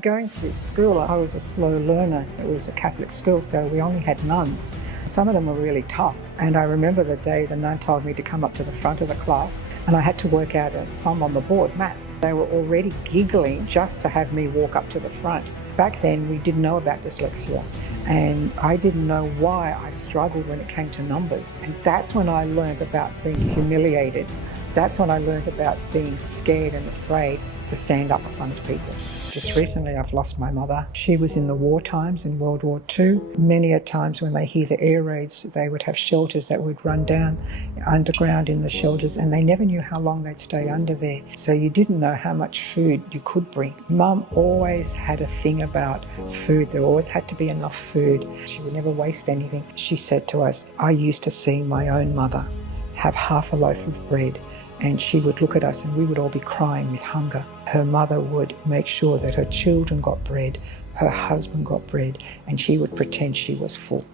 Going through school, I was a slow learner. It was a Catholic school, so we only had nuns. Some of them were really tough. And I remember the day the nun told me to come up to the front of the class, and I had to work out a sum on the board, maths. They were already giggling just to have me walk up to the front. Back then, we didn't know about dyslexia, and I didn't know why I struggled when it came to numbers. And that's when I learned about being humiliated. That's when I learned about being scared and afraid to stand up in front of people. Just recently I've lost my mother. She was in the war times, in World War II. Many a times when they hear the air raids, they would have shelters that would run down underground in the shelters, and they never knew how long they'd stay under there. So you didn't know how much food you could bring. Mum always had a thing about food. There always had to be enough food. She would never waste anything. She said to us, I used to see my own mother have half a loaf of bread, and she would look at us and we would all be crying with hunger. Her mother would make sure that her children got bread, her husband got bread, and she would pretend she was full.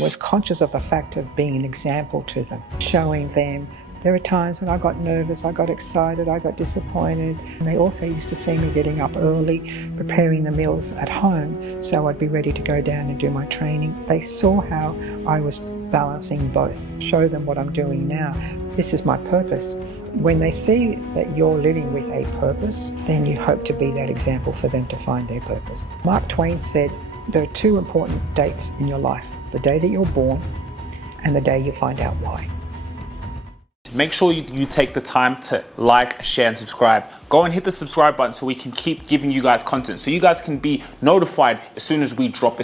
Was conscious of the fact of being an example to them, showing them. There are times when I got nervous, I got excited, I got disappointed. And they also used to see me getting up early, preparing the meals at home, so I'd be ready to go down and do my training. They saw how I was balancing both. Show them what I'm doing now. This is my purpose. When they see that you're living with a purpose, then you hope to be that example for them to find their purpose. Mark Twain said, there are two important dates in your life, the day that you're born and the day you find out why. Make sure you take the time to like, share, and subscribe. Go and hit the subscribe button so we can keep giving you guys content, so you guys can be notified as soon as we drop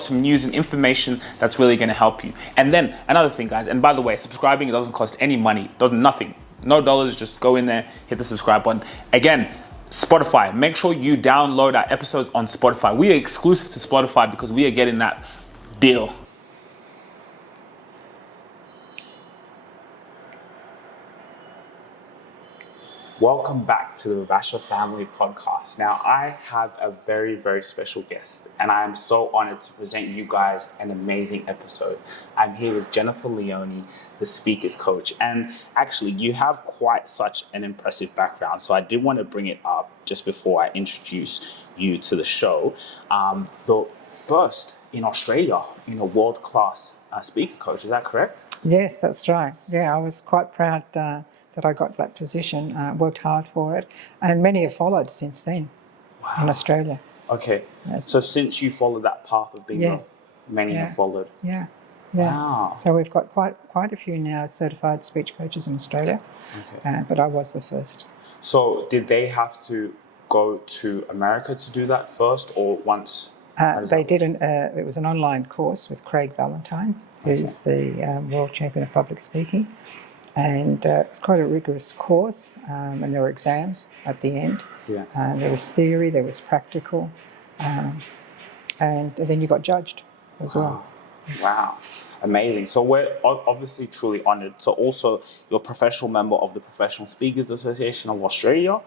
some news and information that's really going to help you. And then another thing, guys, and by the way, subscribing, it doesn't cost any money, nothing, no dollars. Just go in there, hit the subscribe button. Again, Spotify, make sure you download our episodes on Spotify. We are exclusive to Spotify because we are getting that deal. Welcome back to the Rubasha Family Podcast. Now, I have a very, very special guest, and I am so honored to present you guys an amazing episode. I'm here with Jennifer Leone, the speakers coach, and actually, you have quite such an impressive background, so I did want to bring it up just before I introduce you to the show. The first in Australia, world-class speaker coach, is that correct? Yes, that's right. Yeah, I was quite proud that I got that position, worked hard for it, and many have followed since then. Wow. In Australia. Okay, yes. So since you followed that path of being yes. Many have followed. Yeah. Wow. So we've got quite a few now certified speech coaches in Australia, but I was the first. So did they have to go to America to do that first, or once? They did it was an online course with Craig Valentine, who's the world champion of public speaking. And it's quite a rigorous course, and there were exams at the end. Yeah. There was theory, there was practical, and then you got judged as well. Wow, amazing. So we're obviously truly honored. So also, you're a professional member of the Professional Speakers Association of Australia,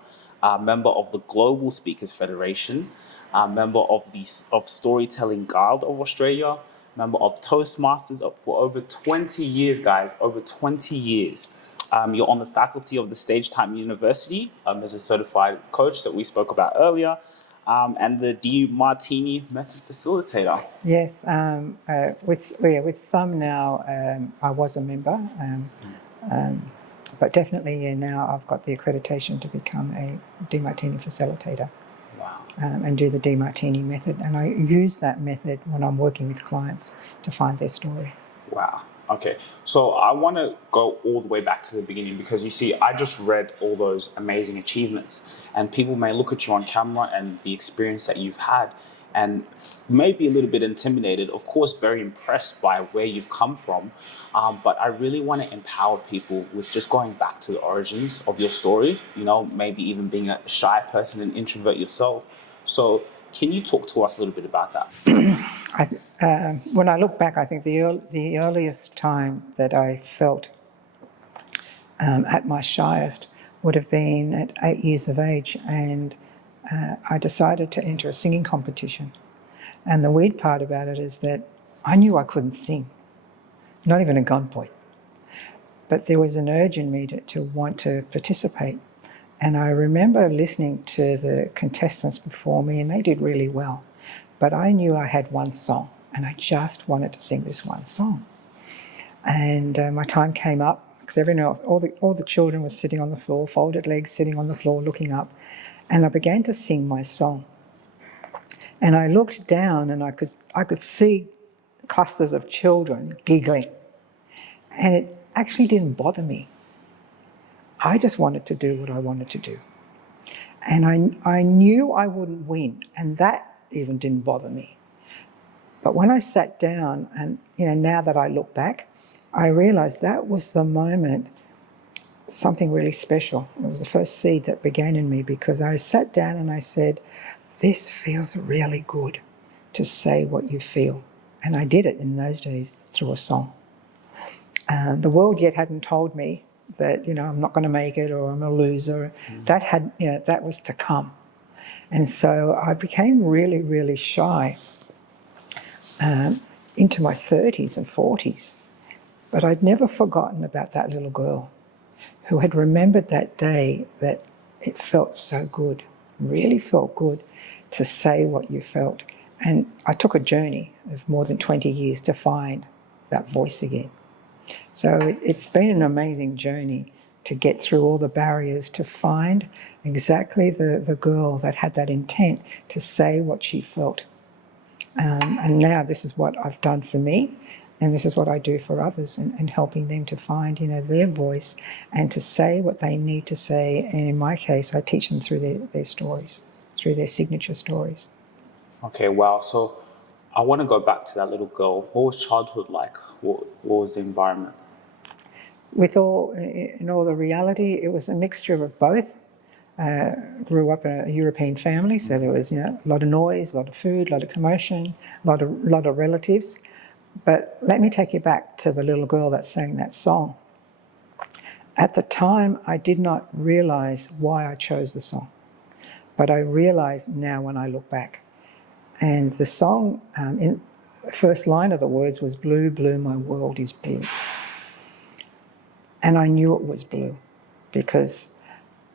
member of the Global Speakers Federation, member of Storytelling Guild of Australia, member of Toastmasters for over 20 years, guys, over 20 years. You're on the faculty of the Stage Time University as a certified coach that we spoke about earlier, and the Martini Method Facilitator. Yes, with some now, I was a member, but definitely now I've got the accreditation to become a Martini Facilitator. Wow. And do the Martini method. And I use that method when I'm working with clients to find their story. Wow. Okay. So I want to go all the way back to the beginning, because you see, I just read all those amazing achievements, and people may look at you on camera and the experience that you've had and may be a little bit intimidated, of course, very impressed by where you've come from. But I really want to empower people with just going back to the origins of your story, maybe even being a shy person, an introvert yourself. So can you talk to us a little bit about that? When I look back, I think the earliest time that I felt at my shyest would have been at 8 years of age, and I decided to enter a singing competition. And the weird part about it is that I knew I couldn't sing, not even a gunpoint. But there was an urge in me to want to participate. And I remember listening to the contestants before me, and they did really well. But I knew I had one song, and I just wanted to sing this one song. And my time came up, because everyone else, all the children were sitting on the floor, folded legs, sitting on the floor, looking up. And I began to sing my song. And I looked down, and I could see clusters of children giggling. And it actually didn't bother me. I just wanted to do what I wanted to do. And I knew I wouldn't win, and that even didn't bother me. But when I sat down, and now that I look back, I realised that was the moment, something really special. It was the first seed that began in me, because I sat down and I said, this feels really good to say what you feel. And I did it in those days through a song. The world yet hadn't told me that, I'm not going to make it, or I'm a loser. That was to come. And so I became really, really shy into my 30s and 40s. But I'd never forgotten about that little girl who had remembered that day that it felt so good, really felt good to say what you felt. And I took a journey of more than 20 years to find that voice again. So it's been an amazing journey to get through all the barriers, to find exactly the girl that had that intent to say what she felt. And now this is what I've done for me, and this is what I do for others, and helping them to find, their voice and to say what they need to say. And in my case, I teach them through their stories, through their signature stories. Okay, wow. So I want to go back to that little girl. What was childhood like? What was the environment? In all the reality, it was a mixture of both. Grew up in a European family, so there was a lot of noise, a lot of food, a lot of commotion, a lot of relatives. But let me take you back to the little girl that sang that song. At the time, I did not realise why I chose the song, but I realise now when I look back. And the song, in the first line of the words was, "Blue, blue, my world is blue." And I knew it was blue, because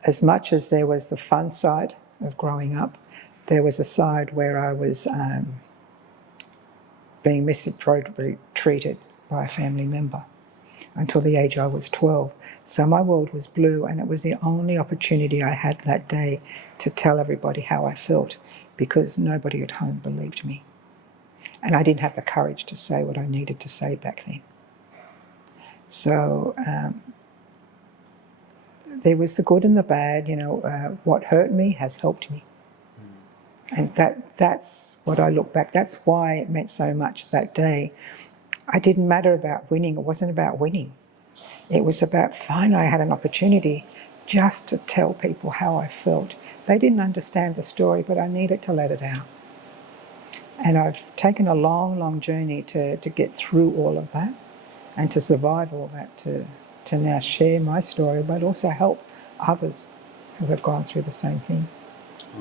as much as there was the fun side of growing up, there was a side where I was being misappropriately treated by a family member until the age I was 12. So my world was blue, and it was the only opportunity I had that day to tell everybody how I felt, because nobody at home believed me. And I didn't have the courage to say what I needed to say back then. So there was the good and the bad. What hurt me has helped me. And that's what I look back. That's why it meant so much that day. I didn't matter about winning. It wasn't about winning. It was about, finally I had an opportunity just to tell people how I felt. They didn't understand the story, but I needed to let it out. And I've taken a long, long journey to get through all of that, and to survive all that, to now share my story, but also help others who have gone through the same thing.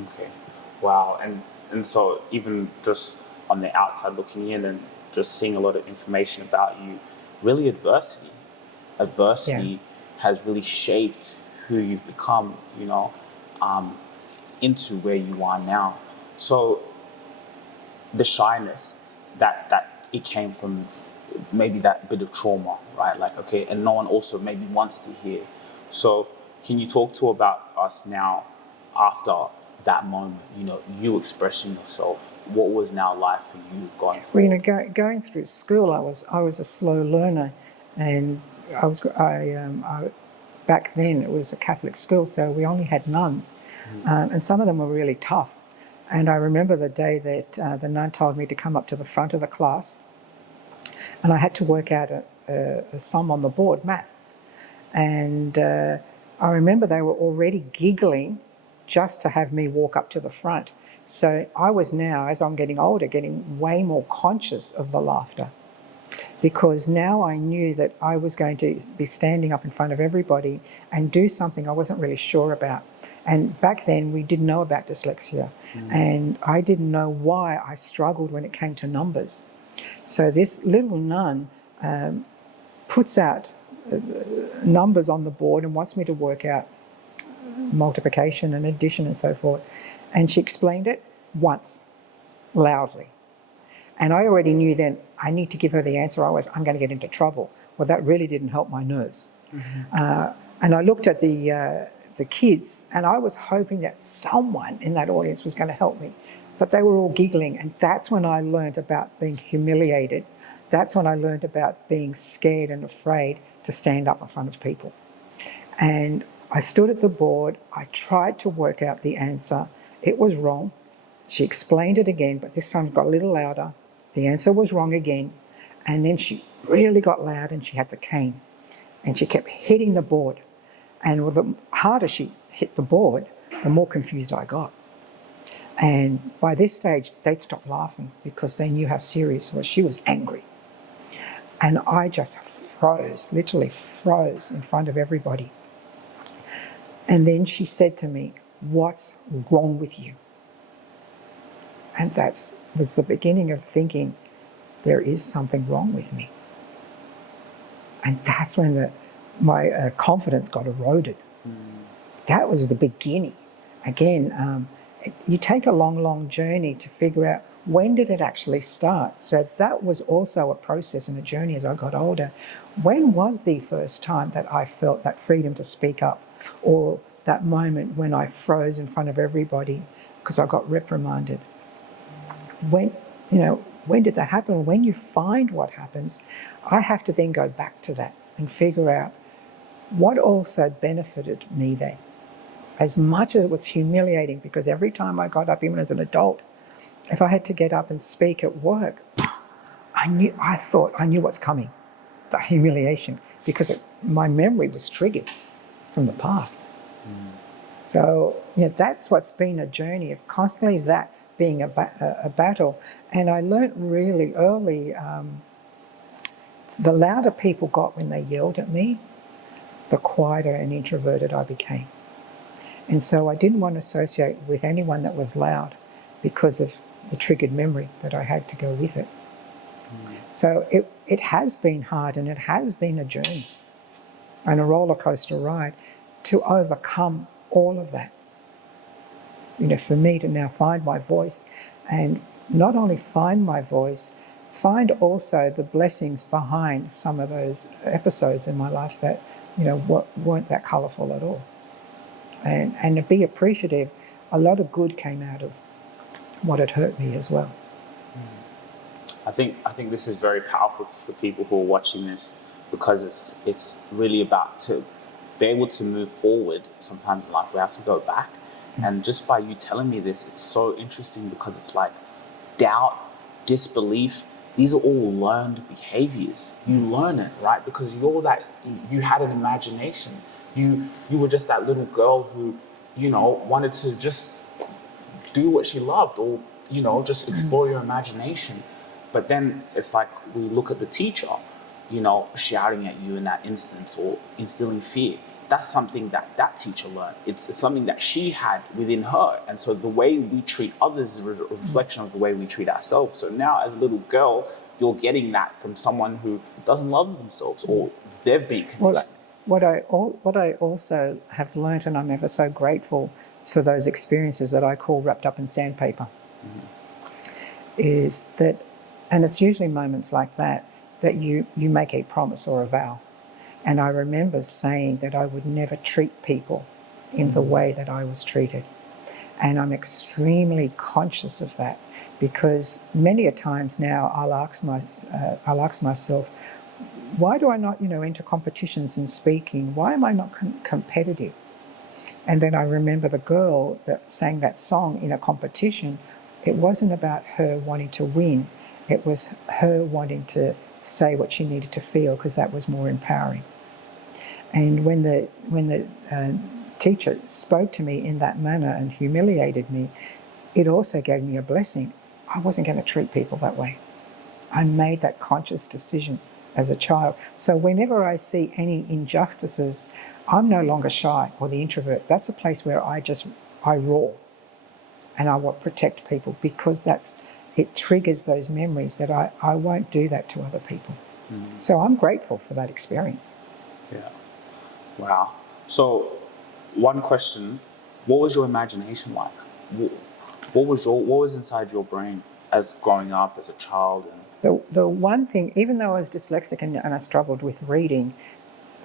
Okay, wow. And so even just on the outside looking in and just seeing a lot of information about you, really adversity has really shaped who you've become, into where you are now. So the shyness, that it came from maybe that bit of trauma, right? Like, okay, and no one also maybe wants to hear. So can you talk to about us now after that moment, you expressing yourself? What was now life for you going through? Well, going through school, I was a slow learner, and back then it was a Catholic school, so we only had nuns, and some of them were really tough. And I remember the day that the nun told me to come up to the front of the class, and I had to work out a sum on the board, maths. And I remember they were already giggling just to have me walk up to the front. So I was now, as I'm getting older, getting way more conscious of the laughter, because now I knew that I was going to be standing up in front of everybody and do something I wasn't really sure about. And back then we didn't know about dyslexia, and I didn't know why I struggled when it came to numbers. So this little nun puts out numbers on the board and wants me to work out multiplication and addition and so forth. And she explained it once, loudly. And I already knew then I need to give her the answer. I'm going to get into trouble. Well, that really didn't help my nerves. And I looked at the kids, and I was hoping that someone in that audience was going to help me. But they were all giggling, and that's when I learned about being humiliated. That's when I learned about being scared and afraid to stand up in front of people. And I stood at the board. I tried to work out the answer. It was wrong. She explained it again, but this time it got a little louder. The answer was wrong again. And then she really got loud, and she had the cane. And she kept hitting the board. And the harder she hit the board, the more confused I got. And by this stage, they'd stopped laughing because they knew how serious it was. She was angry. And I just froze, literally froze in front of everybody. And then she said to me, "What's wrong with you?" And that was the beginning of thinking, there is something wrong with me. And that's when my confidence got eroded. That was the beginning. Again, you take a long, long journey to figure out when did it actually start. So that was also a process and a journey as I got older. When was the first time that I felt that freedom to speak up, or that moment when I froze in front of everybody because I got reprimanded? When did that happen? When you find what happens, I have to then go back to that and figure out what also benefited me then. As much as it was humiliating, because every time I got up, even as an adult, if I had to get up and speak at work, I thought I knew what's coming, the humiliation, because my memory was triggered from the past. So that's what's been a journey of constantly that being a battle. And I learnt really early, the louder people got when they yelled at me, the quieter and introverted I became. And so I didn't want to associate with anyone that was loud because of the triggered memory that I had to go with it. So it has been hard, and it has been a journey and a roller coaster ride to overcome all of that. For me to now find my voice, and not only find my voice, find also the blessings behind some of those episodes in my life that, weren't that colourful at all. And to be appreciative, a lot of good came out of what had hurt me as well. I think this is very powerful for people who are watching this, because it's really about to be able to move forward. Sometimes in life we have to go back. And just by you telling me this, it's so interesting, because it's like doubt, disbelief, these are all learned behaviors. You learn it, right? Because you had an imagination. You were just that little girl who, wanted to just do what she loved, or, just explore your imagination. But then it's like we look at the teacher, shouting at you in that instance, or instilling fear. That's something that teacher learned. It's something that she had within her. And so the way we treat others is a reflection of the way we treat ourselves. So now as a little girl, you're getting that from someone who doesn't love themselves, or they've been conditioned. Well, what I also have learned, and I'm ever so grateful for those experiences that I call wrapped up in sandpaper, is that, and it's usually moments like that you make a promise or a vow. And I remember saying that I would never treat people in the way that I was treated. And I'm extremely conscious of that, because many a times now I'll ask myself, why do I not, enter competitions in speaking? Why am I not competitive? And then I remember the girl that sang that song in a competition. It wasn't about her wanting to win. It was her wanting to say what she needed to feel, because that was more empowering. And when the teacher spoke to me in that manner and humiliated me, it also gave me a blessing. I wasn't going to treat people that way. I made that conscious decision as a child. So whenever I see any injustices, I'm no longer shy or the introvert. That's a place where I roar, and I will protect people, because it triggers those memories that I won't do that to other people. So I'm grateful for that experience. Yeah. Wow. So one question: what was your imagination like? What was inside your brain as growing up as a child? The one thing, even though I was dyslexic and I struggled with reading,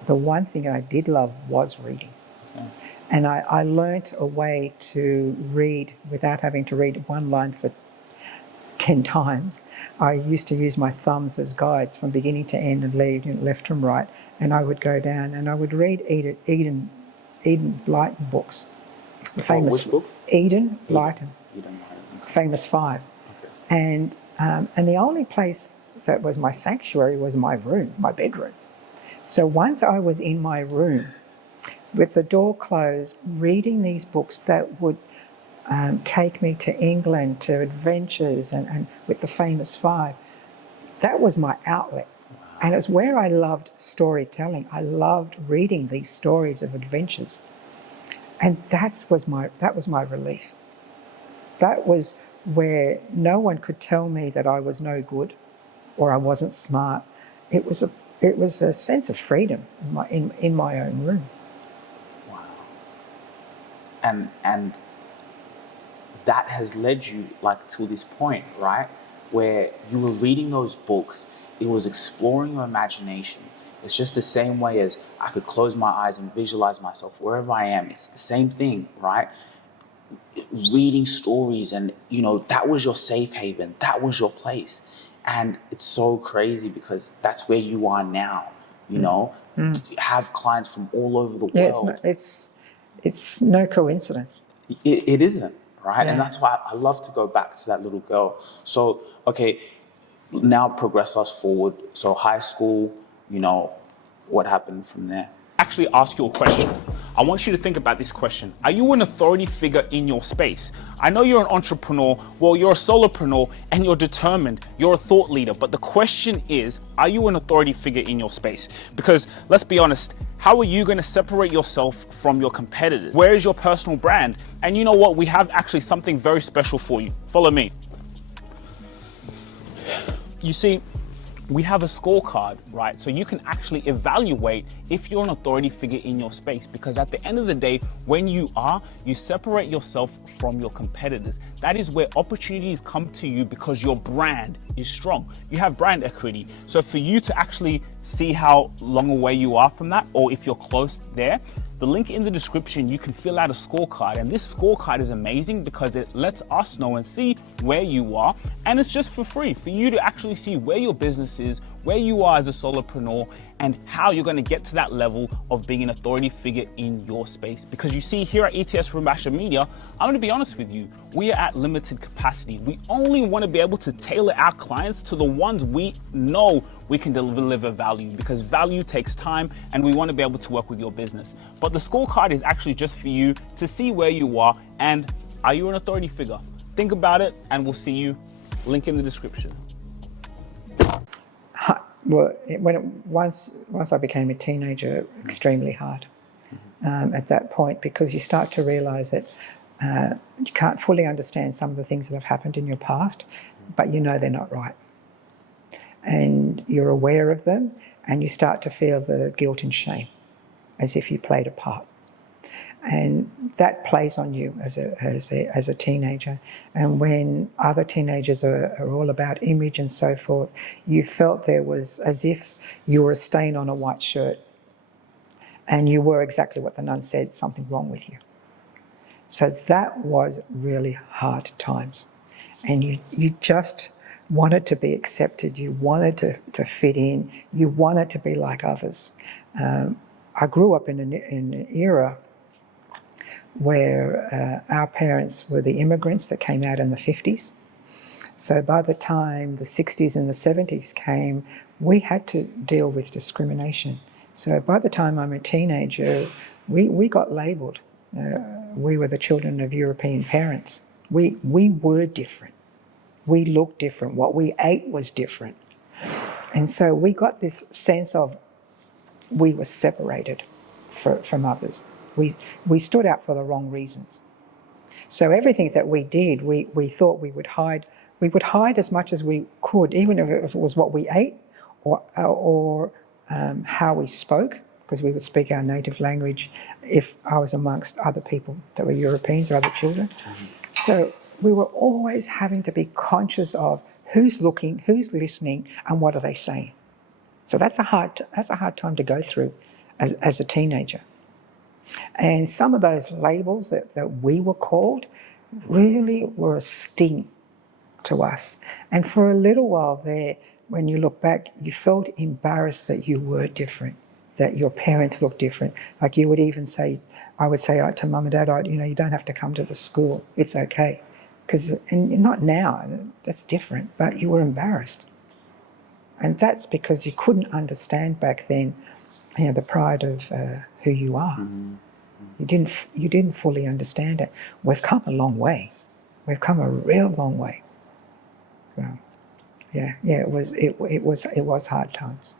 the one thing I did love was reading. Okay. And I learnt a way to read without having to read one line for 10 times. I used to use my thumbs as guides from beginning to end and lead left from right. And I would go down and I would read Eden Blyton books. The famous which book? Eden Blyton. Eden Blyton. Famous Five. Okay. And the only place that was my sanctuary was my room, my bedroom. So once I was in my room with the door closed, reading these books that would take me to England, to adventures and with the famous Five, that was my outlet. And it's where I loved storytelling. I loved reading these stories of adventures. And that was my relief. That was where no one could tell me that I was no good or I wasn't smart. It was a sense of freedom in my own room. Wow. And that has led you to this point, right? Where you were reading those books, it was exploring your imagination. It's just the same way as I could close my eyes and visualize myself wherever I am. It's the same thing, right? Reading stories and, that was your safe haven. That was your place. And it's so crazy because that's where you are now, You have clients from all over the world. Yeah, it's no coincidence. It isn't, right? Yeah. And that's why I love to go back to that little girl. So, okay, now progress us forward. So high school, what happened from there? Actually ask you a question. I want you to think about this question. Are you an authority figure in your space? I know you're an entrepreneur, well, you're a solopreneur and you're determined, you're a thought leader, but the question is, are you an authority figure in your space? Because let's be honest, how are you going to separate yourself from your competitors? Where is your personal brand? And you know what? We have actually something very special for you. Follow me. You see, we have a scorecard, right? So you can actually evaluate if you're an authority figure in your space, because at the end of the day, when you separate yourself from your competitors. That is where opportunities come to you because your brand is strong. You have brand equity. So for you to actually see how long away you are from that, or if you're close there, the link in the description, you can fill out a scorecard. And this scorecard is amazing because it lets us know and see where you are. And it's just for free for you to actually see where your business is, where you are as a solopreneur, and how you're going to get to that level of being an authority figure in your space. Because you see, here at ETS Rubasha Media, I'm going to be honest with you, we are at limited capacity. We only want to be able to tailor our clients to the ones we know we can deliver value, because value takes time and we want to be able to work with your business. But the scorecard is actually just for you to see where you are and are you an authority figure? Think about it and we'll see you. Link in the description. Well, once I became a teenager, extremely hard at that point, because you start to realise that you can't fully understand some of the things that have happened in your past, but they're not right. And you're aware of them, and you start to feel the guilt and shame, as if you played a part. And that plays on you as a teenager. And when other teenagers are all about image and so forth, you felt there was as if you were a stain on a white shirt, and you were exactly what the nun said, something wrong with you. So that was really hard times. And you just wanted to be accepted, you wanted to fit in, you wanted to be like others. I grew up in an era where our parents were the immigrants that came out in the 50s. So by the time the 60s and the 70s came, we had to deal with discrimination. So by the time I'm a teenager, we got labelled. We were the children of European parents. We were different. We looked different. What we ate was different. And so we got this sense of we were separated from others. We stood out for the wrong reasons. So everything that we did, we thought we would hide. We would hide as much as we could, even if it was what we ate or how we spoke. because we would speak our native language if I was amongst other people that were Europeans or other children. So we were always having to be conscious of who's looking, who's listening, and what are they saying. So that's a hard time to go through as a teenager. And some of those labels that we were called really were a sting to us. And for a little while there, when you look back, you felt embarrassed that you were different, that your parents looked different. Like you would even say, I would say to mum and dad, you don't have to come to the school, it's okay. And not now, that's different, but you were embarrassed. And that's because you couldn't understand back then, the pride of who you are. You didn't fully understand it. We've come a long way. We've come a real long way. So, it was hard times.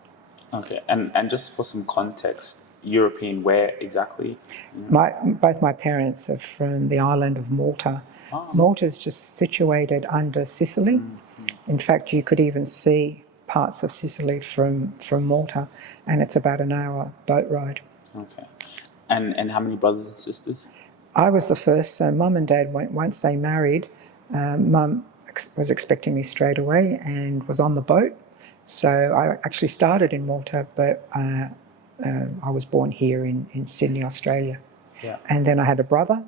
Okay, and just for some context, European, where exactly? Both my parents are from the island of Malta. Oh. Malta is just situated under Sicily. In fact, you could even see parts of Sicily from Malta, and it's about an hour boat ride. Okay. And how many brothers and sisters? I was the first, so mum and dad, once they married, mum was expecting me straight away and was on the boat. So I actually started in Malta, but I was born here in Sydney, Australia. Yeah. And then I had a brother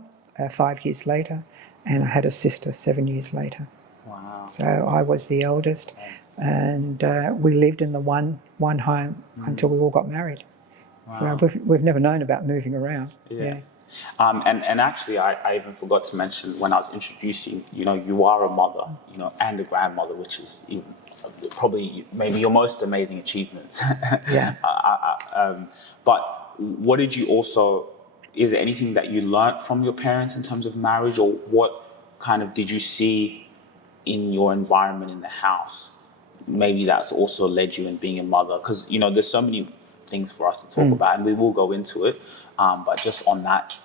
5 years later, and I had a sister 7 years later. Wow. So I was the eldest, and we lived in the one home until we all got married. Wow. So we've never known about moving around. Yeah. And actually, I even forgot to mention when I was introducing, you are a mother, and a grandmother, which is even probably maybe your most amazing achievements. Yeah. But what did you also, is there anything that you learned from your parents in terms of marriage, or what kind of did you see in your environment in the house? Maybe that's also led you in being a mother, because, there's so many things for us to talk about, and we will go into it. But just on that.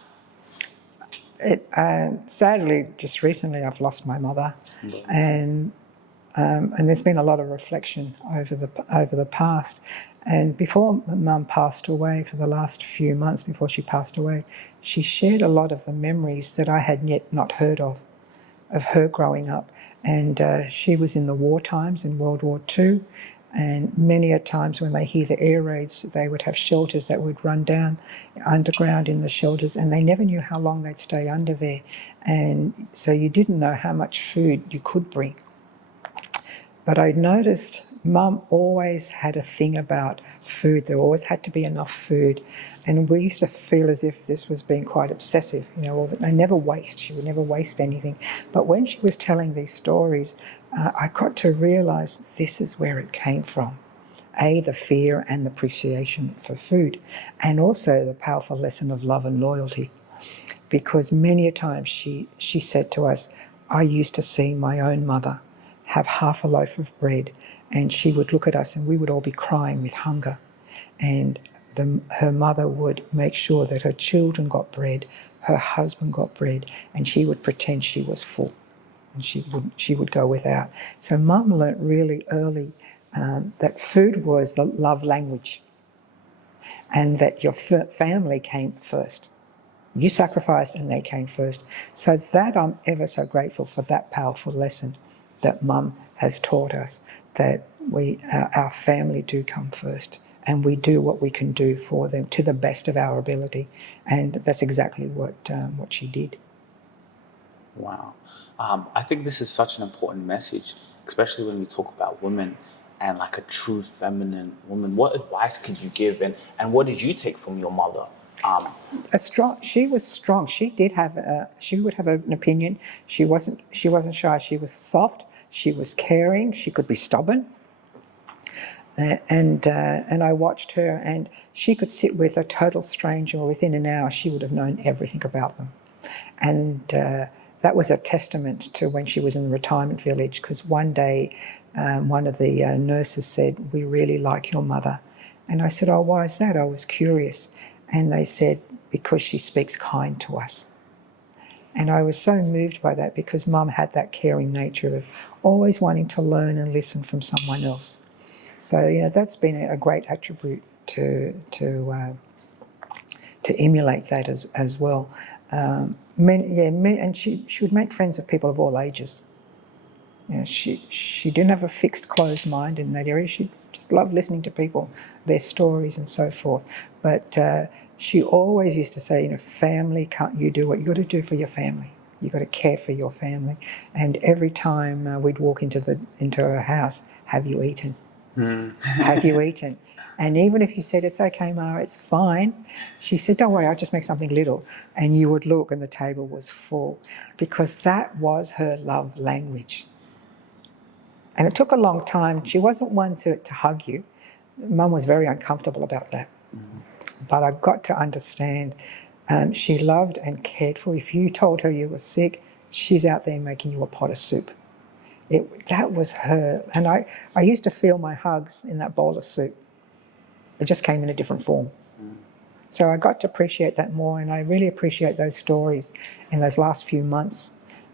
Sadly, just recently I've lost my mother, and there's been a lot of reflection over the past. And before Mum passed away, for the last few months before she passed away, she shared a lot of the memories that I had yet not heard of her growing up. And she was in the war times, in World War II. And many a times when they hear the air raids, they would have shelters that would run down underground in the shelters, and they never knew how long they'd stay under there. And so you didn't know how much food you could bring. But I noticed Mum always had a thing about food. There always had to be enough food. And we used to feel as if this was being quite obsessive, they never waste. She would never waste anything. But when she was telling these stories, I got to realise this is where it came from. The fear and the appreciation for food, and also the powerful lesson of love and loyalty. Because many a time she said to us, I used to see my own mother have half a loaf of bread, and she would look at us and we would all be crying with hunger. And her mother would make sure that her children got bread, her husband got bread, and she would pretend she was full. And she would go without. So Mum learnt really early that food was the love language, and that your family came first. You sacrificed and they came first. So that I'm ever so grateful for that powerful lesson that Mum has taught us, that our family do come first, and we do what we can do for them to the best of our ability. And that's exactly what she did. Wow. I think this is such an important message, especially when we talk about women and like a true feminine woman. What advice could you give, and what did you take from your mother? She was strong. She did have she would have an opinion. She wasn't shy. She was soft. She was caring. She could be stubborn. And I watched her, and she could sit with a total stranger within an hour. She would have known everything about them. And that was a testament to when she was in the retirement village, because one day one of the nurses said, "We really like your mother." And I said, "Oh, why is that?" I was curious. And they said, "Because she speaks kind to us." And I was so moved by that, because Mum had that caring nature of always wanting to learn and listen from someone else. So, that's been a great attribute to emulate that as well. And she would make friends with people of all ages. You know, she didn't have a fixed, closed mind in that area. She just loved listening to people, their stories and so forth. But she always used to say, you know, family, can't you do what you got to do for your family? You got to care for your family. And every time we'd walk into her house, have you eaten? Have you eaten? And even if you said, it's okay, Ma, it's fine, she said, don't worry, I'll just make something little. And you would look and the table was full, because that was her love language. And it took a long time. She wasn't one to hug you. Mum was very uncomfortable about that. But I got to understand she loved and cared for. If you told her you were sick, she's out there making you a pot of soup. That was her. And I used to feel my hugs in that bowl of soup. It just came in a different form. So I got to appreciate that more, and I really appreciate those stories in those last few months,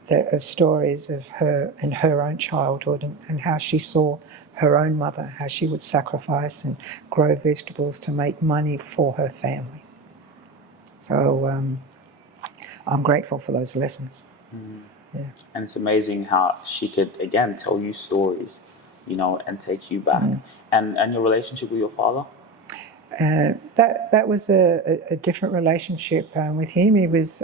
of stories of her and her own childhood, and how she saw her own mother, how she would sacrifice and grow vegetables to make money for her family. So I'm grateful for those lessons. Yeah. And it's amazing how she could, again, tell you stories, you know, and take you back. And your relationship with your father? That was a different relationship with him. He was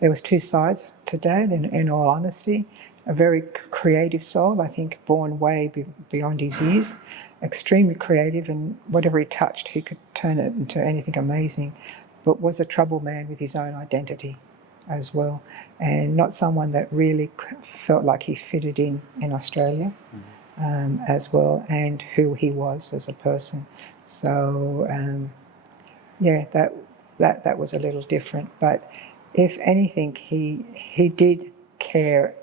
there was two sides to Dad, in all honesty. A very creative soul, I think, born way beyond his years. Extremely creative, and whatever he touched, he could turn it into anything amazing. But was a troubled man with his own identity as well, and not someone that really felt like he fitted in Australia as well, and who he was as a person. So that was a little different. But if anything, he did care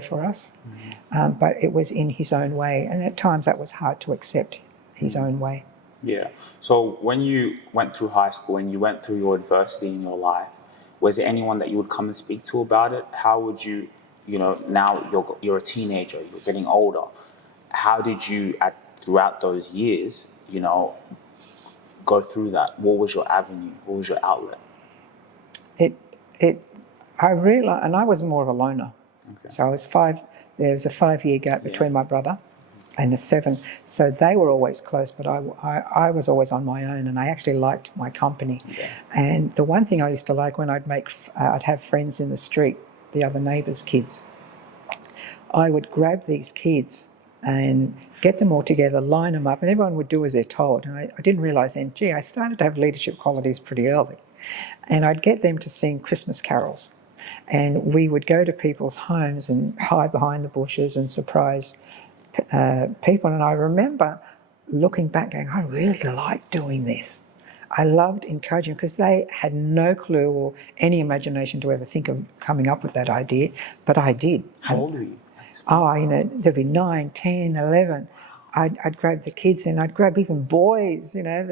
for us, but it was in his own way, and at times that was hard to accept, his own way. Yeah. So when you went through high school and you went through your adversity in your life, was there anyone that you would come and speak to about it? How would you, you know, now you're a teenager, you're getting older. How did you, throughout those years, you know, go through that? What was your avenue? What was your outlet? I realized, and I was more of a loner. Okay. So I was there was a 5-year gap between my brother and a 7. So they were always close, but I was always on my own, and I actually liked my company. Yeah. And the one thing I used to like when I'd have friends in the street, the other neighbours' kids, I would grab these kids and get them all together, line them up, and everyone would do as they're told. And I didn't realise then, I started to have leadership qualities pretty early. And I'd get them to sing Christmas carols. And we would go to people's homes and hide behind the bushes and surprise people. And I remember looking back going, I really liked doing this. I loved encouraging, because they had no clue or any imagination to ever think of coming up with that idea, but I did. How old were you? Oh, you know, there'd be 9, 10, 11. I'd grab the kids, and I'd grab even boys, you know,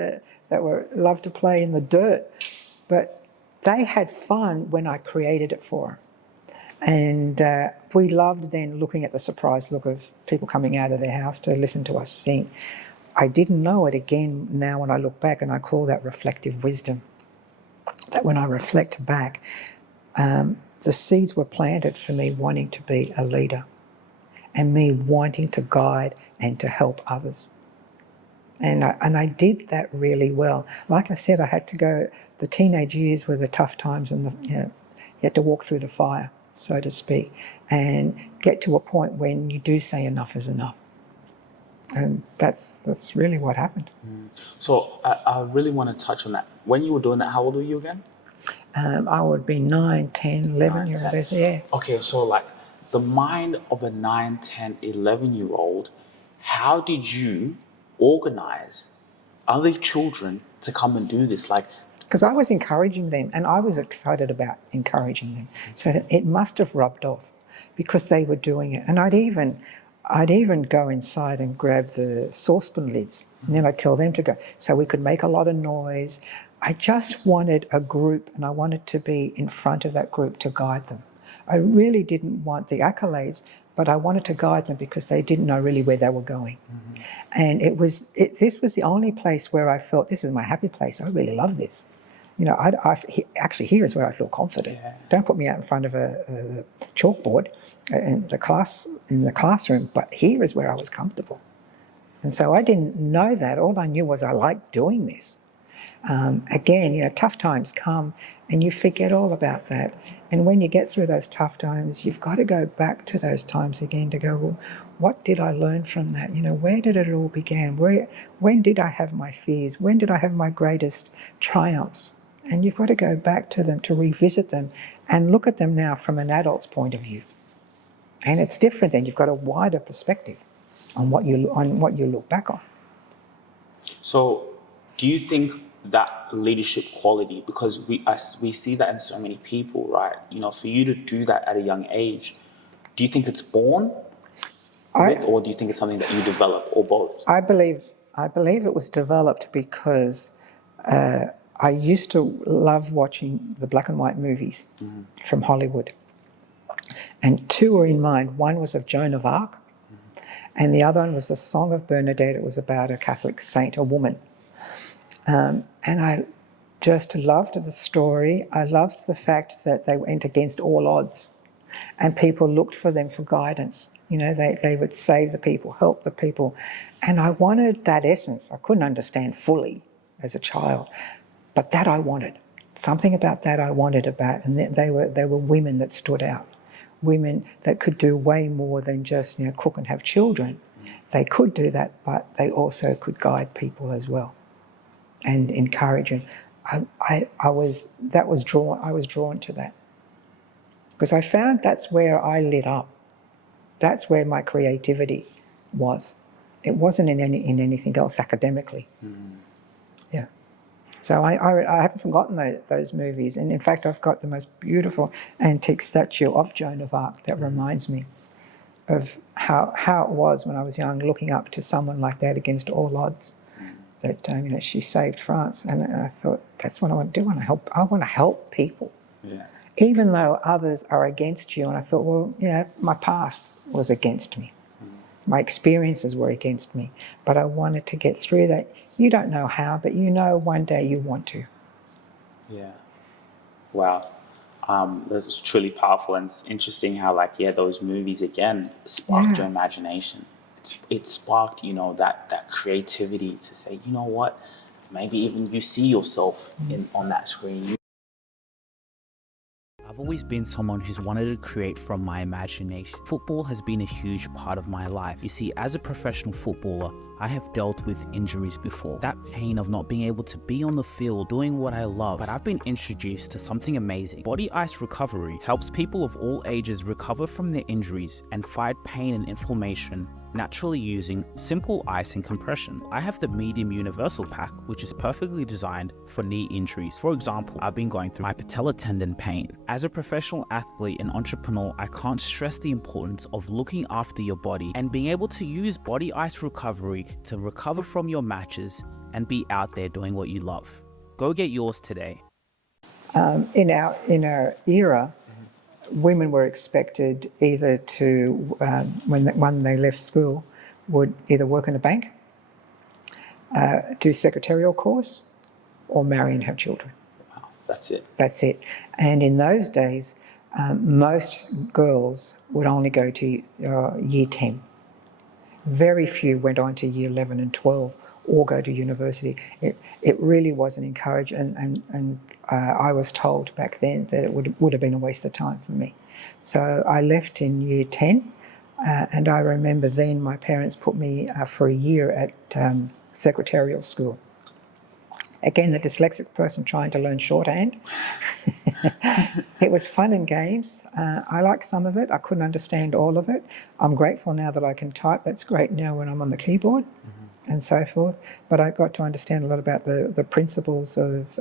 that loved to play in the dirt. But they had fun when I created it for them. And we loved then looking at the surprised look of people coming out of their house to listen to us sing. I didn't know it again now when I look back, and I call that reflective wisdom. That when I reflect back, the seeds were planted for me wanting to be a leader, and me wanting to guide and to help others. And I did that really well. Like I said, I had to go, the teenage years were the tough times, and you had to walk through the fire, so to speak, and get to a point when you do say enough is enough. And that's really what happened. So I really want to touch on that. When you were doing that, how old were you again? I would be 9, 10, 11 years old. Yeah. Okay, so like the mind of a 9, 10, 11-year-old, how did you organize other children to come and do this? Like, because I was encouraging them, and I was excited about encouraging them. So it must have rubbed off, because they were doing it. And I'd even go inside and grab the saucepan lids, and then I'd tell them to go, so we could make a lot of noise. I just wanted a group, and I wanted to be in front of that group to guide them. I really didn't want the accolades, but I wanted to guide them because they didn't know really where they were going. And this was the only place where I felt, this is my happy place. I really love this. You know, actually here is where I feel confident. Yeah. Don't put me out in front of a chalkboard in the classroom, but here is where I was comfortable. And so I didn't know that. All I knew was I liked doing this. Again, you know, tough times come and you forget all about that. And when you get through those tough times, you've got to go back to those times again to go, well, what did I learn from that? You know, where did it all begin? When did I have my fears? When did I have my greatest triumphs? And you've got to go back to them, to revisit them and look at them now from an adult's point of view. And it's different then. You've got a wider perspective on what you look back on. So do you think that leadership quality, because we see that in so many people, right? You know, for you to do that at a young age, do you think it's born with, or do you think it's something that you develop, or both? I believe it was developed because I used to love watching the black and white movies from Hollywood. And two were in mind. One was of Joan of Arc, and the other one was the Song of Bernadette. It was about a Catholic saint, a woman. And I just loved the story. I loved the fact that they went against all odds and people looked for them for guidance. You know, they would save the people, help the people. And I wanted that essence. I couldn't understand fully as a child, but that I wanted. Something about that I wanted about, and they were women that stood out. Women that could do way more than just, you know, cook and have children. They could do that, but they also could guide people as well and encourage. And I was drawn to that because I found that's where I lit up. That's where my creativity was. It wasn't in anything else academically. Yeah. So I haven't forgotten those movies. And in fact, I've got the most beautiful antique statue of Joan of Arc that reminds me of how it was when I was young, looking up to someone like that against all odds. That you know, she saved France, and I thought that's what I want to do. I want to help people, even though others are against you. And I thought, well, you know, my past was against me, my experiences were against me, but I wanted to get through that. You don't know how, but you know one day you want to. Yeah. Wow. That's truly powerful, and it's interesting how, like, those movies again sparked your imagination. It sparked, you know, that creativity to say, you know what, maybe even you see yourself on that screen. I've always been someone who's wanted to create from my imagination. Football has been a huge part of my life. You see, as a professional footballer, I have dealt with injuries before. That pain of not being able to be on the field doing what I love. But I've been introduced to something amazing. Body ice recovery helps people of all ages recover from their injuries and fight pain and inflammation naturally using simple ice and compression. I have the medium universal pack, which is perfectly designed for knee injuries. For example, I've been going through my patella tendon pain. As a professional athlete and entrepreneur, I can't stress the importance of looking after your body and being able to use body ice recovery to recover from your matches and be out there doing what you love. Go get yours today. In our era, women were expected either to, when they left school, would either work in a bank, do secretarial course, or marry and have children. Wow, that's it. That's it. And in those days, most girls would only go to year 10. Very few went on to year 11 and 12 or go to university. It really wasn't encouraged, and I was told back then that it would have been a waste of time for me. So I left in year 10, and I remember then my parents put me for a year at secretarial school. Again, the dyslexic person trying to learn shorthand. It was fun and games. I liked some of it. I couldn't understand all of it. I'm grateful now that I can type. That's great now when I'm on the keyboard and so forth. But I got to understand a lot about the principles of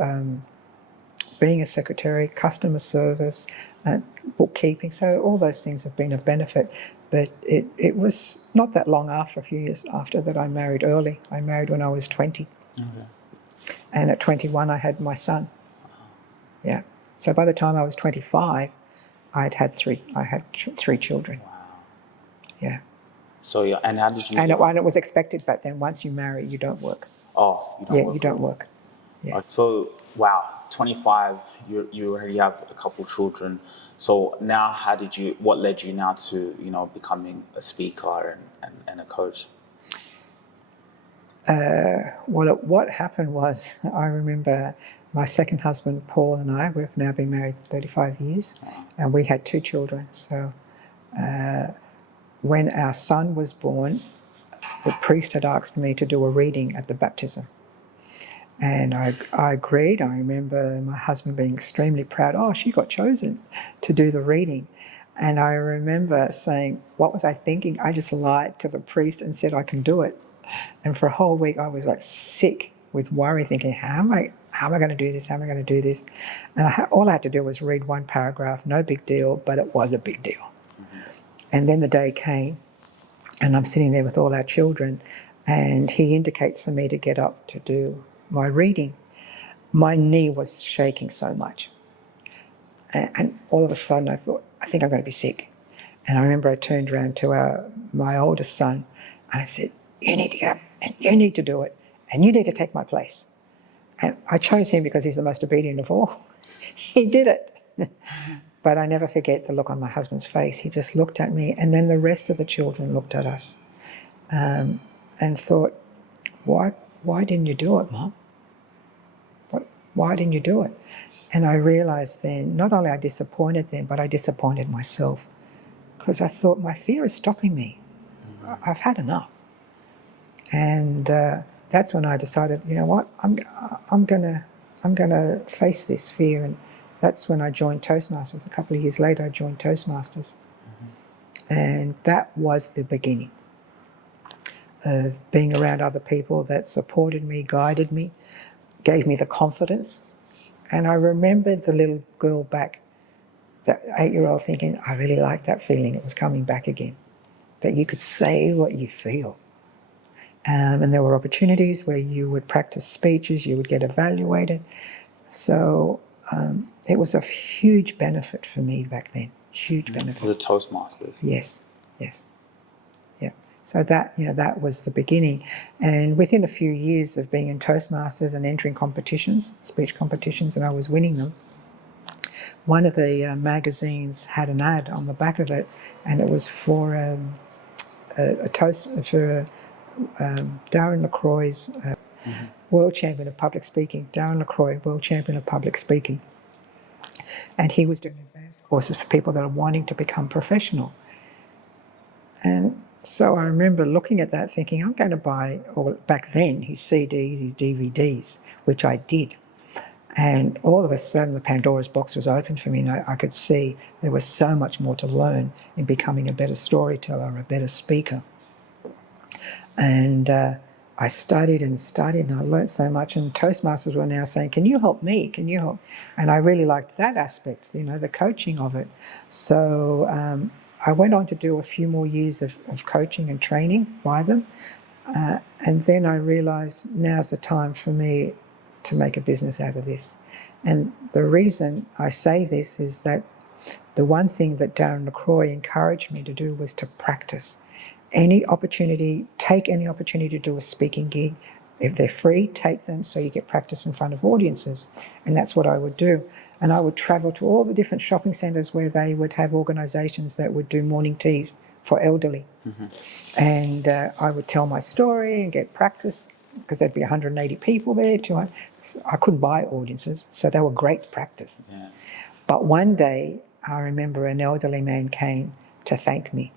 being a secretary, customer service, bookkeeping. So all those things have been of benefit. But it was not that long after, a few years after, that I married early. I married when I was 20. Okay. And at 21, I had my son. Yeah. So by the time I was 25, I had three children. Wow. Yeah. So and how did you? And it was expected back then. Once you marry, you don't work. Oh, you don't work. You don't work. Yeah. So wow, 25, you already have a couple children. So now, what led you now to, becoming a speaker and a coach? Well, what happened was, I remember my second husband, Paul, and I, we've now been married 35 years, and we had 2 children. So when our son was born, the priest had asked me to do a reading at the baptism. And I agreed. I remember my husband being extremely proud. Oh, she got chosen to do the reading. And I remember saying, what was I thinking? I just lied to the priest and said I can do it. And for a whole week I was like sick with worry, thinking, how am I going to do this? How am I going to do this? And all I had to do was read 1 paragraph, no big deal, but it was a big deal. Mm-hmm. And then the day came, and I'm sitting there with all our children, and he indicates for me to get up to do my reading. My knee was shaking so much. And all of a sudden I thought, I think I'm going to be sick. And I remember I turned around to my oldest son, and I said, you need to get up, and you need to do it, and you need to take my place. And I chose him because he's the most obedient of all. He did it. But I never forget the look on my husband's face. He just looked at me, and then the rest of the children looked at us and thought, why didn't you do it, Mum? Why didn't you do it? And I realised then, not only I disappointed them, but I disappointed myself, because I thought, my fear is stopping me. I've had enough. And that's when I decided, you know what, I'm gonna face this fear. And that's when I joined Toastmasters. A couple of years later, I joined Toastmasters. Mm-hmm. And that was the beginning of being around other people that supported me, guided me, gave me the confidence. And I remembered the little girl back, that 8-year-old, thinking, I really like that feeling. It was coming back again, that you could say what you feel. And there were opportunities where you would practice speeches, you would get evaluated. So it was a huge benefit for me back then, huge benefit. The Toastmasters. Yes. Yeah. So that was the beginning. And within a few years of being in Toastmasters and entering competitions, speech competitions, and I was winning them, one of the magazines had an ad on the back of it, and it was for a toast for Darren LaCroix's world champion of public speaking. Darren LaCroix, world champion of public speaking. And he was doing advanced courses for people that are wanting to become professional. And so I remember looking at that thinking, I'm going to buy, or back then, his CDs, his DVDs, which I did. And all of a sudden the Pandora's box was open for me, and I could see there was so much more to learn in becoming a better storyteller, a better speaker. And I studied and I learned so much, and Toastmasters were now saying, can you help me? Can you help? And I really liked that aspect, the coaching of it. So I went on to do a few more years of coaching and training by them. And then I realised now's the time for me to make a business out of this. And the reason I say this is that the one thing that Darren LaCroix encouraged me to do was to practice. Any opportunity, take any opportunity to do a speaking gig. If they're free, take them so you get practice in front of audiences. And that's what I would do. And I would travel to all the different shopping centres where they would have organisations that would do morning teas for elderly. Mm-hmm. And I would tell my story and get practice, because there'd be 180 people there, 200. So I couldn't buy audiences, so they were great practice. Yeah. But one day, I remember an elderly man came to thank me.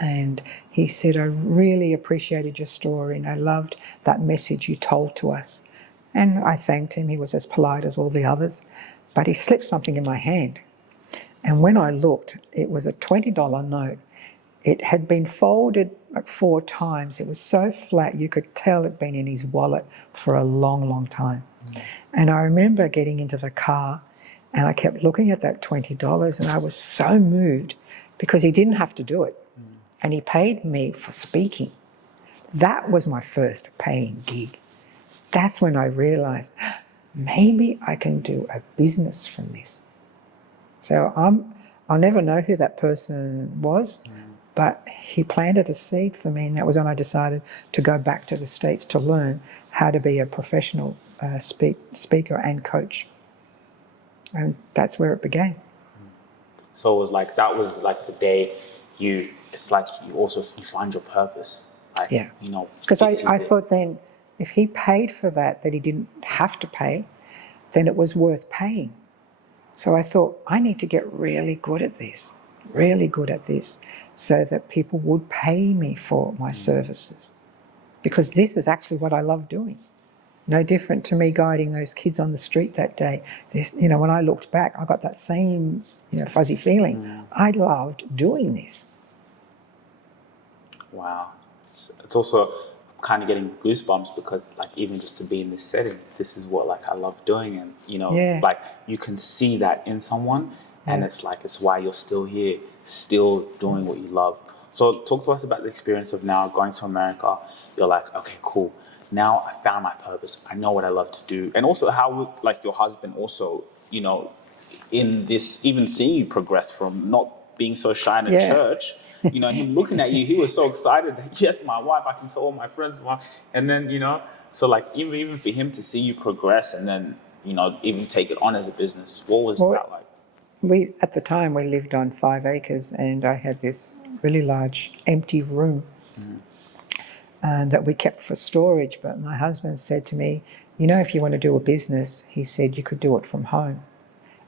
And he said, I really appreciated your story, and I loved that message you told to us. And I thanked him. He was as polite as all the others. But he slipped something in my hand. And when I looked, it was a $20 note. It had been folded like 4 times. It was so flat, you could tell it'd been in his wallet for a long, long time. Mm. And I remember getting into the car, and I kept looking at that $20, and I was so moved because he didn't have to do it. And he paid me for speaking. That was my first paying gig. That's when I realised, maybe I can do a business from this. So I'll never know who that person was, but he planted a seed for me, and that was when I decided to go back to the States to learn how to be a professional speaker and coach. And that's where it began. So it was like, that was like the day it's like you find your purpose. Like, Yeah. you know. Because I thought then, if he paid for that he didn't have to pay, then it was worth paying. So I thought, I need to get really good at this, so that people would pay me for my services. Because this is actually what I love doing. No different to me guiding those kids on the street that day. This, when I looked back, I got that same, fuzzy feeling. I loved doing this. Wow. It's also kind of getting goosebumps because, like, even just to be in this setting, this is what, like, I love doing. And, like, you can see that in someone, and it's like, it's why you're still here, still doing what you love. So talk to us about the experience of now going to America. You're like, okay, cool. Now I found my purpose. I know what I love to do. And also how, like, your husband also, in this, even seeing you progress from not being so shy in a church, him looking at you, he was so excited that, yes, my wife, I can tell all my friends. And then, so like even for him to see you progress and then, even take it on as a business, what was that like? At the time, we lived on 5 acres and I had this really large empty room. That we kept for storage, but my husband said to me, if you want to do a business, he said you could do it from home.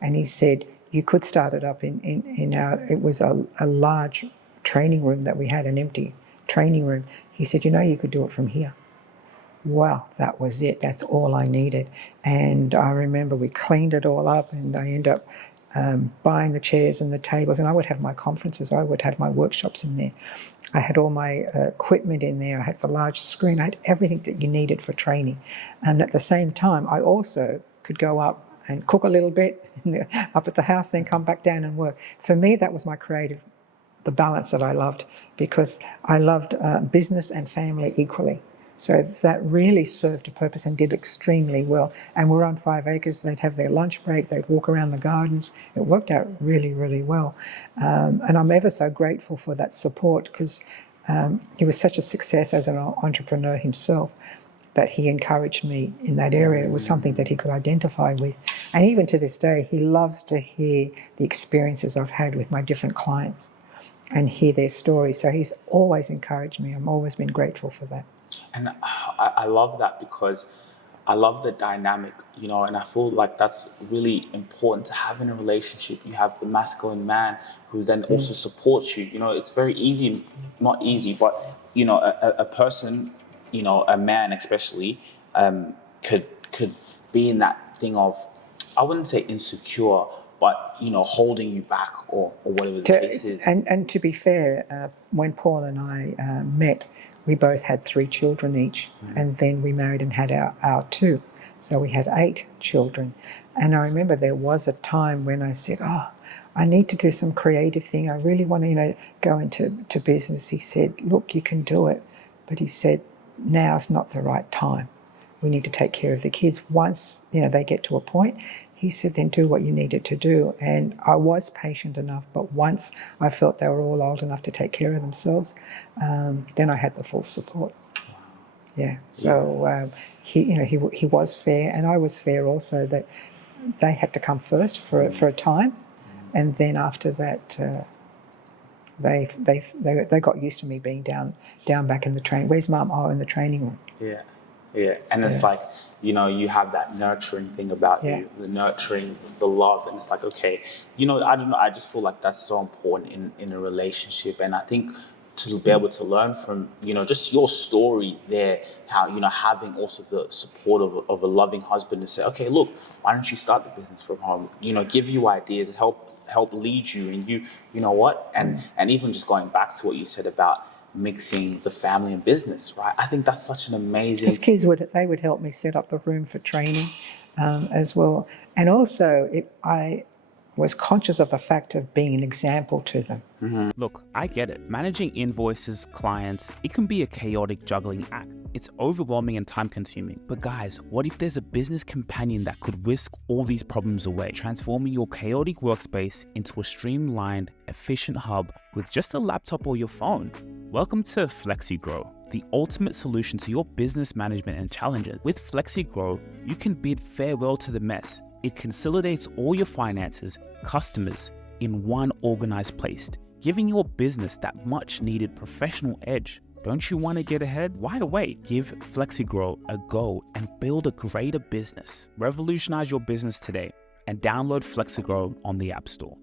And he said you could start it up in our, it was a large training room that we had, an empty training room. He said, you could do it from here. Well, that was it. That's all I needed. And I remember we cleaned it all up and I ended up buying the chairs and the tables, and I would have my conferences, I would have my workshops in there. I had all my equipment in there. I had the large screen. I had everything that you needed for training. And at the same time, I also could go up and cook a little bit up at the house, then come back down and work. For me, that was my creative, the balance that I loved, because I loved business and family equally. So that really served a purpose and did extremely well. And we're on 5 acres. They'd have their lunch break. They'd walk around the gardens. It worked out really, really well. And I'm ever so grateful for that support because he was such a success as an entrepreneur himself that he encouraged me in that area. It was something that he could identify with. And even to this day, he loves to hear the experiences I've had with my different clients and hear their stories. So he's always encouraged me. I've always been grateful for that. And I love that because I love the dynamic, and I feel like that's really important to have in a relationship. You have the masculine man who then also supports you. It's very easy, not easy, but, a person, a man especially, could be in that thing of, I wouldn't say insecure, but, holding you back or whatever the case is. And to be fair, when Paul and I met, we both had 3 children each, and then we married and had our 2. So we had 8 children. And I remember there was a time when I said, I need to do some creative thing. I really want to, go into business. He said, look, you can do it. But he said, now's not the right time. We need to take care of the kids. Once, they get to a point, he said, then do what you needed to do. And I was patient enough, but once I felt they were all old enough to take care of themselves, then I had the full support. Yeah. So he was fair, and I was fair also, that they had to come first for a time, and then after that, they got used to me being down back in the train. Where's Mum? Oh, in the training room. Yeah. And it's like, you have that nurturing thing about you, the nurturing, the love, and it's like, okay, I don't know, I just feel like that's so important in a relationship. And I think to be able to learn from, just your story there, how, having also the support of a loving husband to say, okay, look, why don't you start the business from home? Give you ideas, help lead you, and you know what? And even just going back to what you said about mixing the family and business, right? I think that's such an amazing... As kids they would help me set up the room for training as well. And also, I was conscious of the fact of being an example to them. Look, I get it. Managing invoices, clients, it can be a chaotic juggling act. It's overwhelming and time consuming. But guys, what if there's a business companion that could whisk all these problems away, transforming your chaotic workspace into a streamlined, efficient hub with just a laptop or your phone? Welcome to FlexiGrow. the ultimate solution to your business management and challenges. With FlexiGrow, you can bid farewell to the mess. It consolidates all your finances, customers in one organized place, giving your business that much needed professional edge. Don't you want to get ahead? Why wait? Give FlexiGrow a go and build a greater business. Revolutionize your business today and download FlexiGrow on the App Store.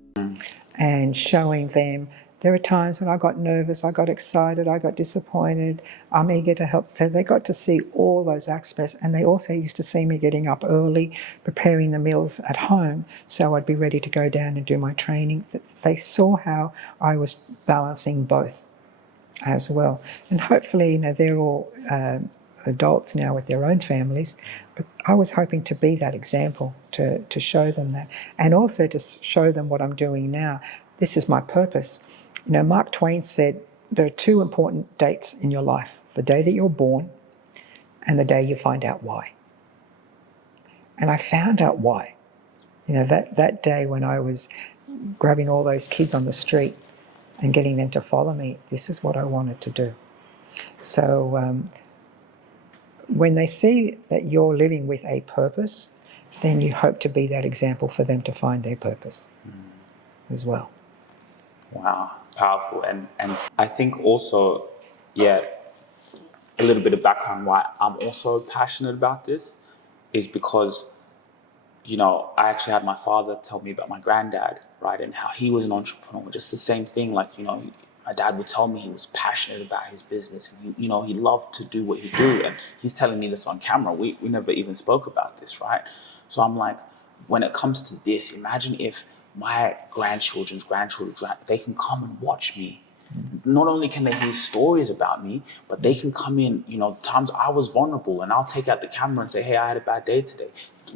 And showing them, there are times when I got nervous, I got excited, I got disappointed, I'm eager to help. So they got to see all those aspects, and they also used to see me getting up early, preparing the meals at home, so I'd be ready to go down and do my training. They saw how I was balancing both as well. And hopefully, they're all adults now with their own families, but I was hoping to be that example, to show them that, and also to show them what I'm doing now. This is my purpose. Mark Twain said there are two important dates in your life: the day that you're born and the day you find out why. And I found out why. That day when I was grabbing all those kids on the street and getting them to follow me, this is what I wanted to do. So when they see that you're living with a purpose, then you hope to be that example for them to find their purpose as well. Wow, powerful. And I think also, a little bit of background why I'm also passionate about this is because, I actually had my father tell me about my granddad, right? And how he was an entrepreneur, just the same thing. Like, my dad would tell me he was passionate about his business and he loved to do what he do. And he's telling me this on camera. We never even spoke about this, right? So I'm like, when it comes to this, imagine if my grandchildren, they can come and watch me. Not only can they hear stories about me, but they can come in, times I was vulnerable, and I'll take out the camera and say, hey, I had a bad day today.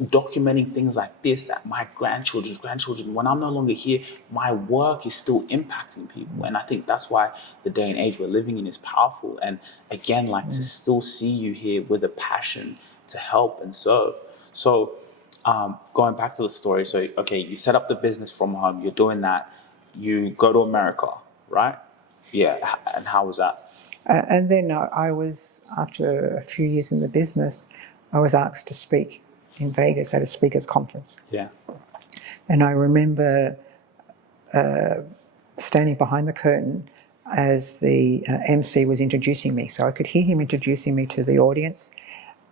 Documenting things like this, that my grandchildren, when I'm no longer here, my work is still impacting people. And I think that's why the day and age we're living in is powerful. And again, to still see you here with a passion to help and serve. So going back to the story, so, okay, you set up the business from home, you're doing that, you go to America, right? Yeah, and how was that? And then I was, after a few years in the business, I was asked to speak in Vegas at a speakers conference. Yeah. And I remember standing behind the curtain as the MC was introducing me. So I could hear him introducing me to the audience,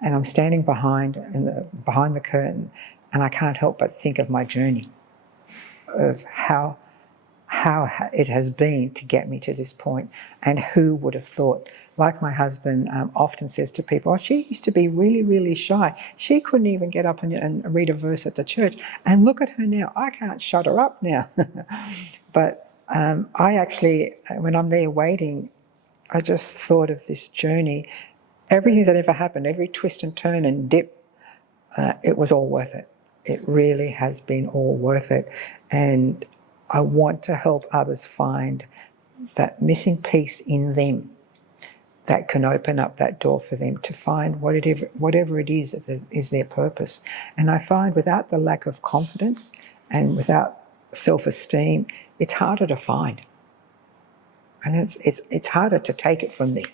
and I'm standing behind the curtain, and I can't help but think of my journey, of how it has been to get me to this point, and who would have thought. Like my husband often says to people, she used to be really, really shy. She couldn't even get up and read a verse at the church. And look at her now. I can't shut her up now. But I actually, when I'm there waiting, I just thought of this journey. Everything that ever happened, every twist and turn and dip, it was all worth it. It really has been all worth it. And I want to help others find that missing piece in them that can open up that door for them to find whatever it is their purpose. And I find without the lack of confidence and without self-esteem, it's harder to find. And it's harder to take it from there.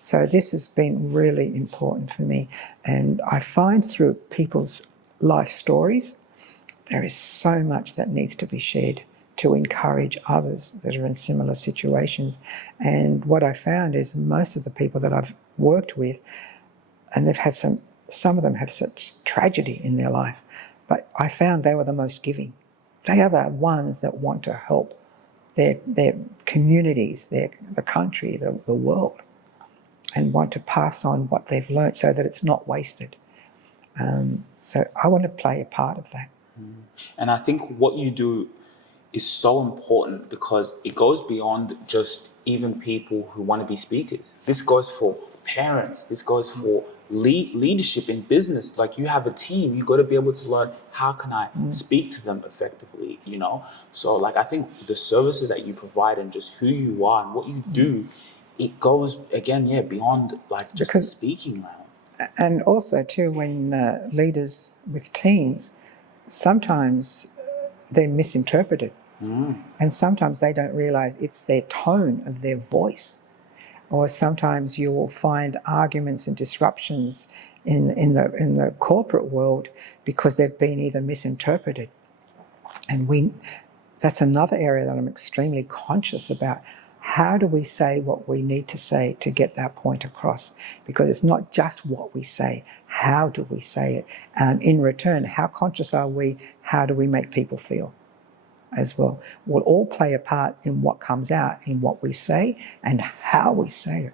So this has been really important for me. And I find through people's life stories, there is so much that needs to be shared to encourage others that are in similar situations. And what I found is most of the people that I've worked with, and they've had some of them have such tragedy in their life, but I found they were the most giving. They are the ones that want to help their communities, the country, the world, and want to pass on what they've learnt so that it's not wasted. So I want to play a part of that. And I think what you do is so important because it goes beyond just even people who want to be speakers. This goes for parents. This goes for leadership in business. Like, you have a team, you got to be able to learn, how can I speak to them effectively, So I think the services that you provide and just who you are and what you do, it goes again, beyond just the speaking realm. And also too, when leaders with teams, sometimes they're misinterpreted. And sometimes they don't realize it's their tone of their voice. Or sometimes you will find arguments and disruptions in the corporate world because they've been either misinterpreted. And that's another area that I'm extremely conscious about. How do we say what we need to say to get that point across? Because it's not just what we say, how do we say it? And in return, how conscious are we? How do we make people feel as well? Will all play a part in what comes out, in what we say and how we say it.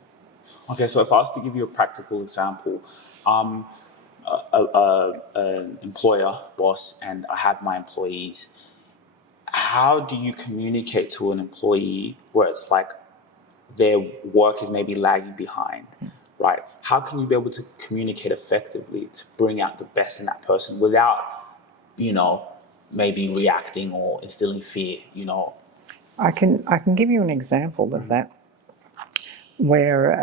Okay, so if I was to give you a practical example, an employer, boss, and I have my employees. How do you communicate to an employee where it's like their work is maybe lagging behind, right? How can you be able to communicate effectively to bring out the best in that person without, maybe reacting or instilling fear, I can give you an example of that, where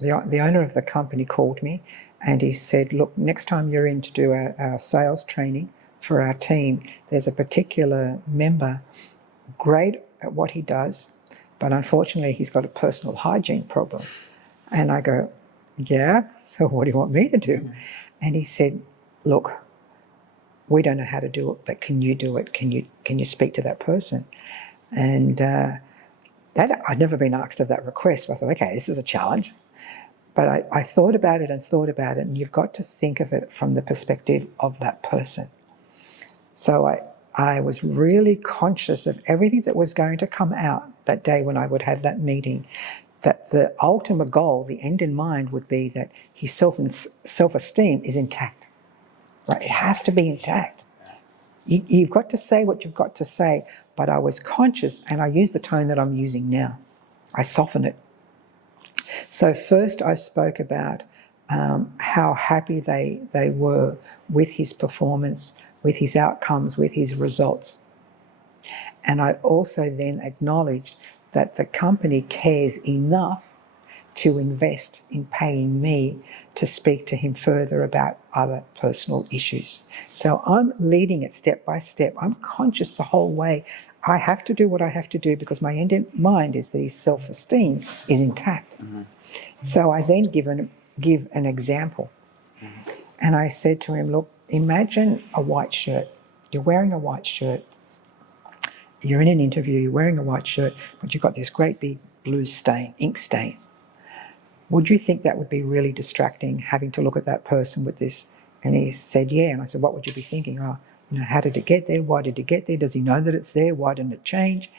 the owner of the company called me and he said, look, next time you're in to do our sales training for our team, there's a particular member great at what he does, but unfortunately he's got a personal hygiene problem. And I go, yeah, so what do you want me to do? And he said, look, we don't know how to do it, but can you do it? Can you speak to that person? And that I'd never been asked of that request. I thought, okay, this is a challenge. But I thought about it, and you've got to think of it from the perspective of that person. So I was really conscious of everything that was going to come out that day when I would have that meeting, that the ultimate goal, the end in mind, would be that his self-esteem is intact. Right? It has to be intact. You've got to say what you've got to say, but I was conscious, and I use the tone that I'm using now. I soften it. So first I spoke about how happy they were with his performance, with his outcomes, with his results. And I also then acknowledged that the company cares enough to invest in paying me to speak to him further about other personal issues. So I'm leading it step by step. I'm conscious the whole way. I have to do what I have to do because my end in mind is that his self-esteem is intact. Mm-hmm. So I then give an example. Mm-hmm. And I said to him, look, imagine a white shirt. You're wearing a white shirt. You're in an interview, you're wearing a white shirt, but you've got this great big blue stain, ink stain. Would you think that would be really distracting, having to look at that person with this? And he said, yeah. And I said, what would you be thinking? How did it get there? Why did it get there? Does he know that it's there? Why didn't it change?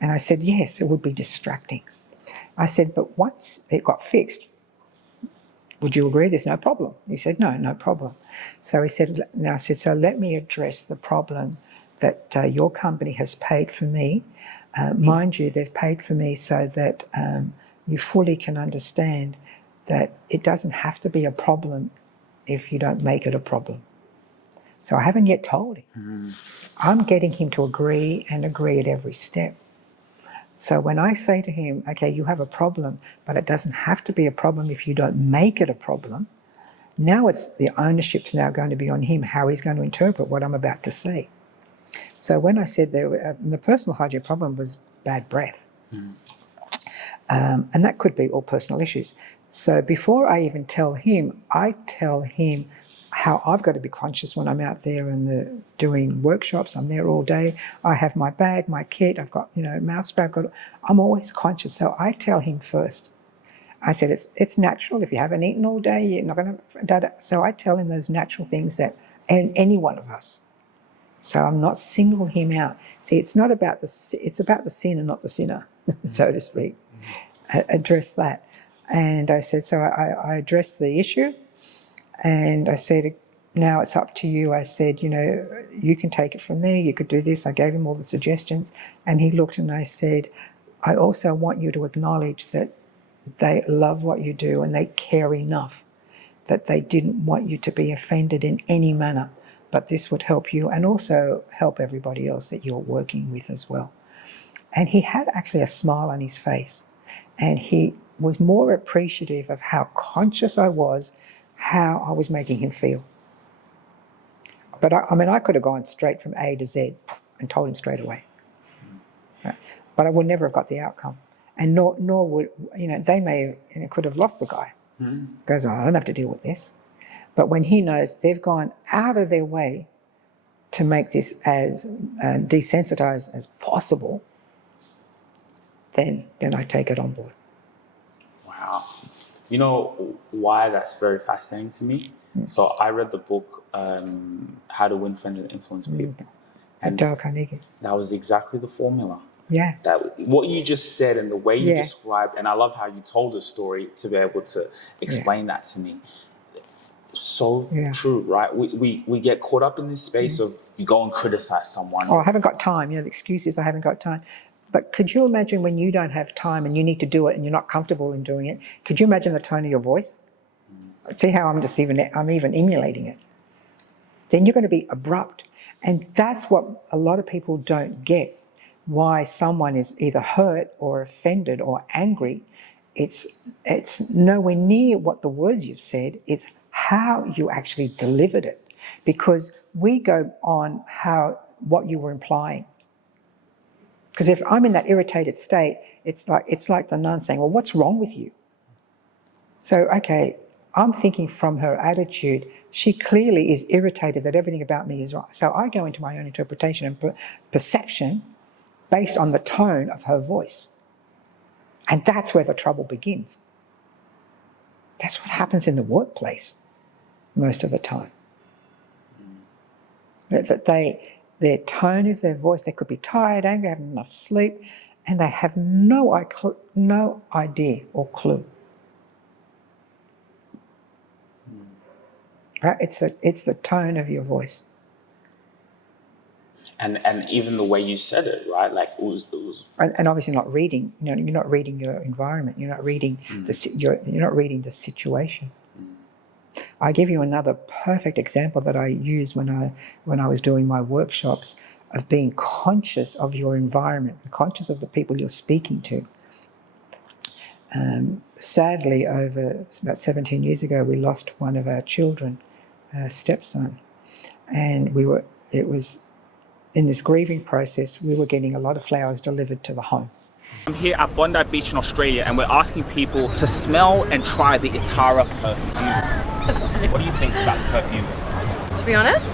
And I said, yes, it would be distracting. I said, but once it got fixed, would you agree there's no problem? He said, no problem. So I said, so let me address the problem that your company has paid for me. Mind you, they've paid for me so that you fully can understand that it doesn't have to be a problem if you don't make it a problem. So I haven't yet told him. Mm. I'm getting him to agree at every step. So when I say to him, okay, you have a problem, but it doesn't have to be a problem if you don't make it a problem, now the ownership's now going to be on him, how he's going to interpret what I'm about to say. So when I said the personal hygiene problem was bad breath, and that could be all personal issues. So before I even tell him, I tell him how I've got to be conscious when I'm out there and doing workshops. I'm there all day. I have my bag, my kit. I've got mouth spray. I'm always conscious. So I tell him first. I said it's natural. If you haven't eaten all day, you're not going to. So I tell him those natural things that any one of us. So I'm not singling him out. See, it's about the sin and not the sinner, so to speak. Address that. And I said, so I addressed the issue, and I said, now it's up to you. I said, you can take it from there. You could do this. I gave him all the suggestions, and he looked, and I said, I also want you to acknowledge that they love what you do and they care enough that they didn't want you to be offended in any manner. But this would help you and also help everybody else that you're working with as well. And he had actually a smile on his face, and he was more appreciative of how conscious I was, how I was making him feel. But I could have gone straight from A to Z and told him straight away. Right? But I would never have got the outcome. And nor would, they may have, could have lost the guy. Goes, oh, I don't have to deal with this. But when he knows they've gone out of their way to make this as desensitized as possible, then I take it on board. Wow. You know why that's very fascinating to me? So I read the book, How to Win Friends and Influence People. And Dale Carnegie. that was exactly the formula. Yeah. That what you just said and the way you described, and I love how you told the story to be able to explain that to me. So true, right? We get caught up in this space of you go and criticize someone. Oh, I haven't got time. The excuse is I haven't got time. But could you imagine when you don't have time and you need to do it and you're not comfortable in doing it? Could you imagine the tone of your voice? See how I'm even emulating it. Then you're going to be abrupt. And that's what a lot of people don't get, why someone is either hurt or offended or angry. It's nowhere near what the words you've said, it's how you actually delivered it. Because we go on what you were implying. Because if I'm in that irritated state, it's like the nun saying, well, what's wrong with you? So, okay, I'm thinking from her attitude, she clearly is irritated that everything about me is wrong. So I go into my own interpretation and perception based on the tone of her voice. And that's where the trouble begins. That's what happens in the workplace most of the time. Their tone of their voice, they could be tired, angry, haven't enough sleep, and they have no idea or clue. Right? It's the tone of your voice. And even the way you said it, right? Like it was. And obviously not reading. You're not reading your environment. You're not reading you're not reading the situation. I give you another perfect example that I use when I was doing my workshops of being conscious of your environment, conscious of the people you're speaking to. Sadly, about 17 years ago, we lost one of our children, a stepson, and it was in this grieving process. We were getting a lot of flowers delivered to the home. I'm here at Bondi Beach in Australia, and we're asking people to smell and try the Itara perfume. What do you think about the perfume? To be honest,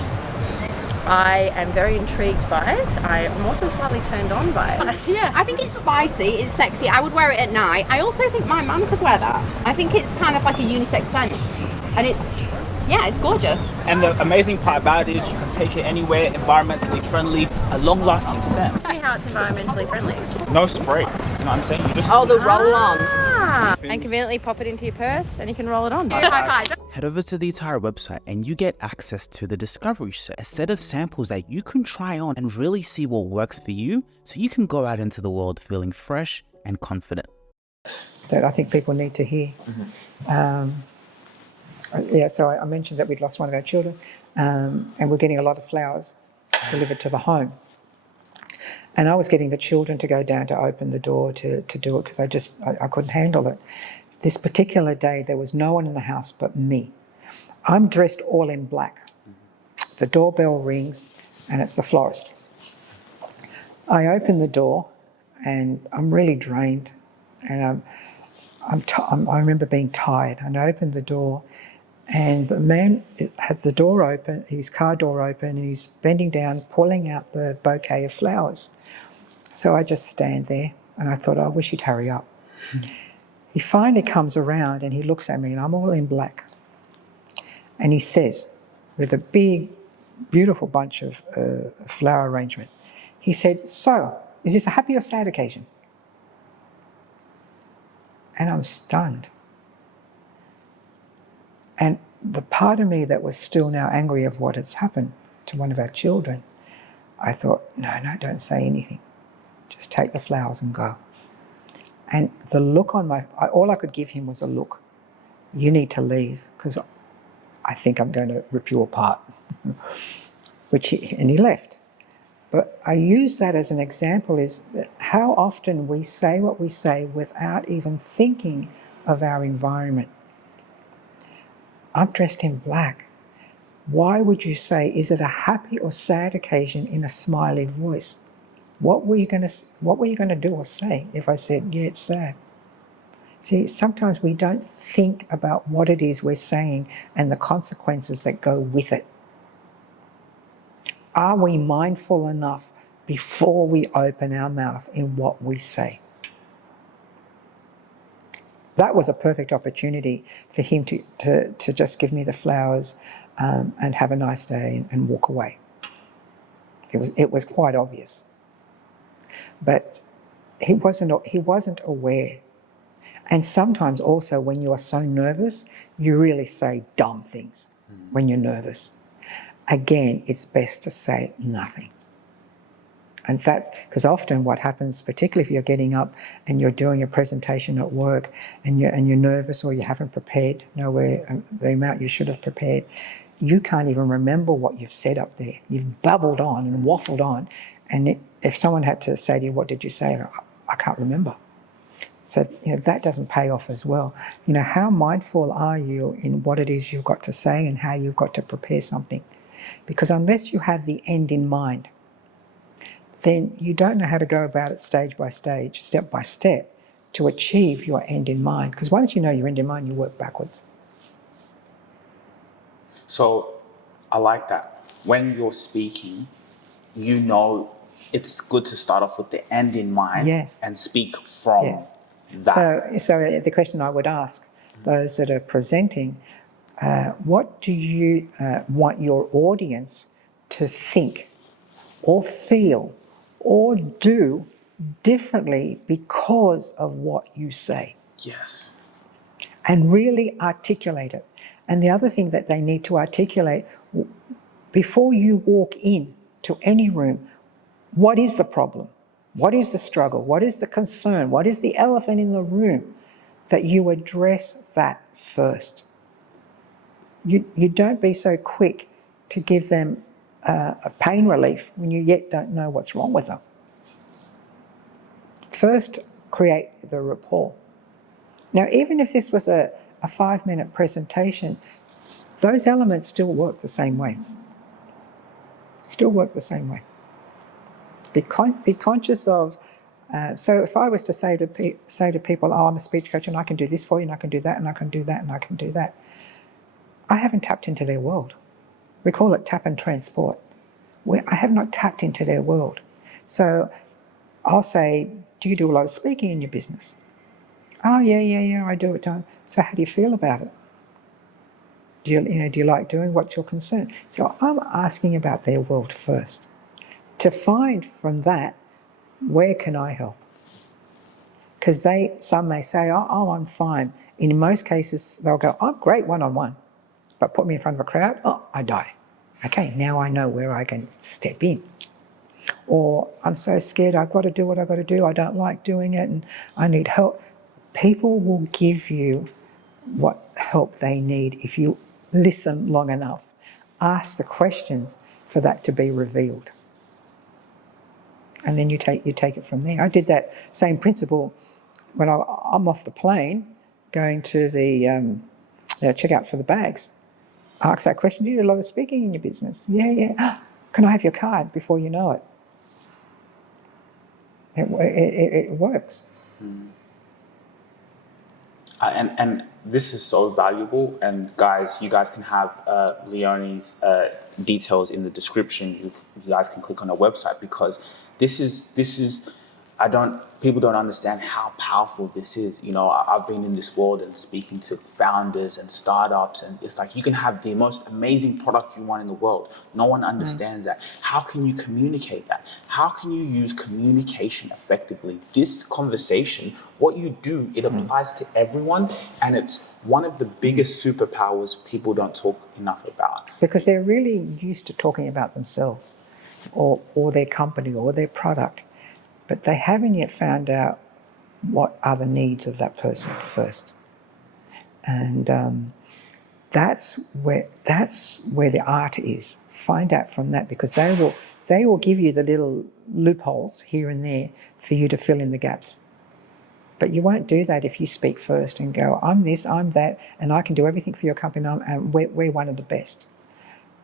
I am very intrigued by it. I am also slightly turned on by it. Yeah, I think it's spicy, it's sexy. I would wear it at night. I also think my mum could wear that. I think it's kind of like a unisex scent. And it's gorgeous. And the amazing part about it is you can take it anywhere, environmentally friendly, a long-lasting scent. Tell me how it's environmentally friendly. No spray, you know what I'm saying? You just The roll-on. And conveniently pop it into your purse and you can roll it on. Head over to the Itara website and you get access to the Discovery Set, a set of samples that you can try on and really see what works for you so you can go out into the world feeling fresh and confident. That I think people need to hear. So I mentioned that we'd lost one of our children and we're getting a lot of flowers delivered to the home. And I was getting the children to go down to open the door to do it because I couldn't handle it. This particular day, there was no one in the house but me. I'm dressed all in black. The doorbell rings and it's the florist. I open the door and I'm really drained and I remember being tired, and I opened the door and the man has the door open, his car door open, and he's bending down, pulling out the bouquet of flowers. So I just stand there and I thought, I wish he'd hurry up. He finally comes around and he looks at me and I'm all in black. And he says, with a big, beautiful bunch of flower arrangement, he said, so, is this a happy or sad occasion? And I'm stunned. And the part of me that was still now angry of what has happened to one of our children, I thought, no, don't say anything. Just take the flowers and go. And the look on all I could give him was a look. You need to leave because I think I'm going to rip you apart. And he left. But I use that as an example is that how often we say what we say without even thinking of our environment. I'm dressed in black. Why would you say, is it a happy or sad occasion in a smiley voice? What were you going to do or say if I said, yeah, it's sad? See, sometimes we don't think about what it is we're saying and the consequences that go with it. Are we mindful enough before we open our mouth in what we say? That was a perfect opportunity for him to just give me the flowers and have a nice day and walk away. It was quite obvious. But he wasn't aware. And sometimes also when you are so nervous, you really say dumb things when you're nervous. Again, it's best to say nothing. And that's because often what happens, particularly if you're getting up and you're doing a presentation at work and you're nervous or you haven't prepared, the amount you should have prepared, you can't even remember what you've said up there. You've babbled on and waffled on. And if someone had to say to you, what did you say? I can't remember. So that doesn't pay off as well. How mindful are you in what it is you've got to say and how you've got to prepare something? Because unless you have the end in mind, then you don't know how to go about it stage by stage, step by step, to achieve your end in mind. Because once you know your end in mind, you work backwards. So I like that. When you're speaking, it's good to start off with the end in mind. Yes. And speak from that. So the question I would ask those that are presenting, what do you want your audience to think or feel or do differently because of what you say? Yes. And really articulate it. And the other thing that they need to articulate, before you walk in to any room, what is the problem? What is the struggle? What is the concern? What is the elephant in the room? That you address that first. You don't be so quick to give them a pain relief when you yet don't know what's wrong with them. First, create the rapport. Now, even if this was a 5-minute presentation, those elements still work the same way. Still work the same way. Be conscious of, so if I was to say to people, I'm a speech coach and I can do this for you and I can do that and I can do that and I can do that, I haven't tapped into their world. We call it tap and transport. I have not tapped into their world. So I'll say, do you do a lot of speaking in your business? Oh, yeah, I do it. So how do you feel about it? Do you like doing? What's your concern? So I'm asking about their world first, to find from that, where can I help? Because some may say, oh, I'm fine. In most cases, they'll go, I'm great one-on-one, but put me in front of a crowd, I die. Okay, now I know where I can step in. Or I'm so scared, I've got to do what I've got to do, I don't like doing it and I need help. People will give you what help they need if you listen long enough. Ask the questions for that to be revealed. And then you take it from there. I did that same principle when I'm off the plane going to the checkout for the bags. I ask that question, do you do a lot of speaking in your business? Yeah. Can I have your card before you know it? It works. And this is so valuable. And guys, you guys can have Leone's details in the description. You guys can click on her website, because this is people don't understand how powerful this is. I've been in this world and speaking to founders and startups, and it's like you can have the most amazing product you want in the world. No one understands that. How can you communicate that? How can you use communication effectively? This conversation, what you do, it applies to everyone, and it's one of the biggest superpowers people don't talk enough about. Because they're really used to talking about themselves or their company or their product. But they haven't yet found out what are the needs of that person first. And that's where the art is. Find out from that, because they will give you the little loopholes here and there for you to fill in the gaps. But you won't do that if you speak first and go, I'm this, I'm that, and I can do everything for your company, and we're one of the best.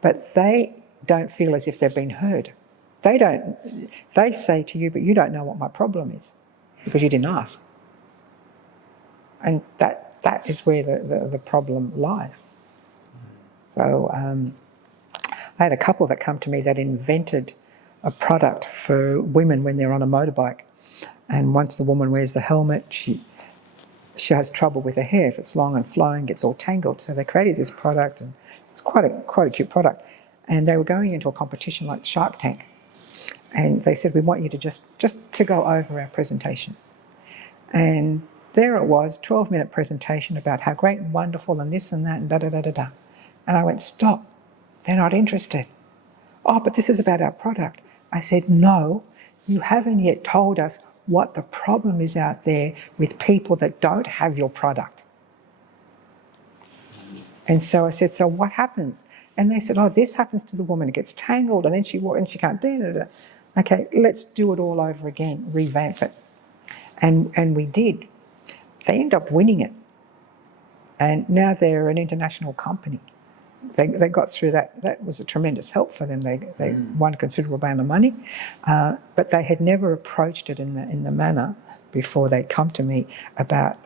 But they don't feel as if they've been heard. They say to you, but you don't know what my problem is because you didn't ask. And that is where the problem lies. So I had a couple that come to me that invented a product for women when they're on a motorbike. And once the woman wears the helmet, she has trouble with her hair. If it's long and flowing, gets all tangled. So they created this product, and it's quite a cute product. And they were going into a competition like Shark Tank. And they said, we want you to just to go over our presentation. And there it was, 12-minute presentation about how great and wonderful and this and that and da-da-da-da-da. And I went, stop, they're not interested. Oh, but this is about our product. I said, no, you haven't yet told us what the problem is out there with people that don't have your product. And so I said, so what happens? And they said, oh, this happens to the woman. It gets tangled and then she can't do it. Okay, let's do it all over again, revamp it. And we did. They ended up winning it. And now they're an international company. They got through that. That was a tremendous help for them. They won a considerable amount of money. But they had never approached it in the manner before they'd come to me about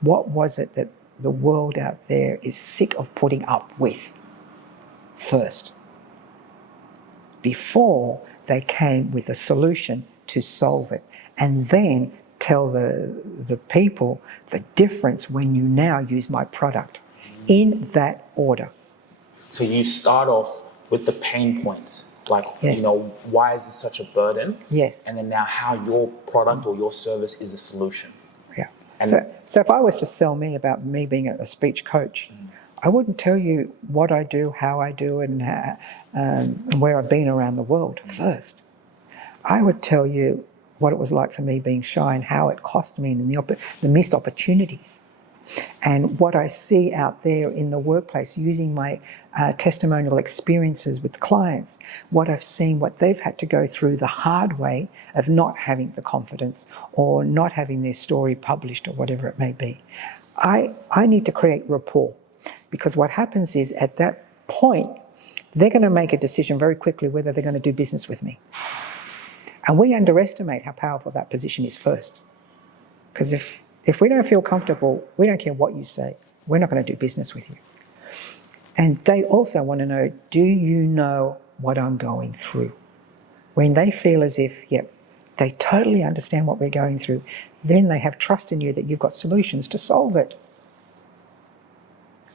what was it that the world out there is sick of putting up with first, before they came with a solution to solve it, and then tell the people the difference when you now use my product in that order. So you start off with the pain points, like, yes. Why is this such a burden? Yes. And then now how your product or your service is a solution. Yeah. And so if I was to sell me about me being a speech coach, I wouldn't tell you what I do, how I do it, and where I've been around the world first. I would tell you what it was like for me being shy and how it cost me and the missed opportunities. And what I see out there in the workplace, using my testimonial experiences with clients, what I've seen, what they've had to go through the hard way of not having the confidence or not having their story published or whatever it may be. I need to create rapport, because what happens is at that point, they're going to make a decision very quickly whether they're going to do business with me. And we underestimate how powerful that position is first. Because if we don't feel comfortable, we don't care what you say, we're not going to do business with you. And they also want to know, do you know what I'm going through? When they feel as if, yep, they totally understand what we're going through, then they have trust in you that you've got solutions to solve it.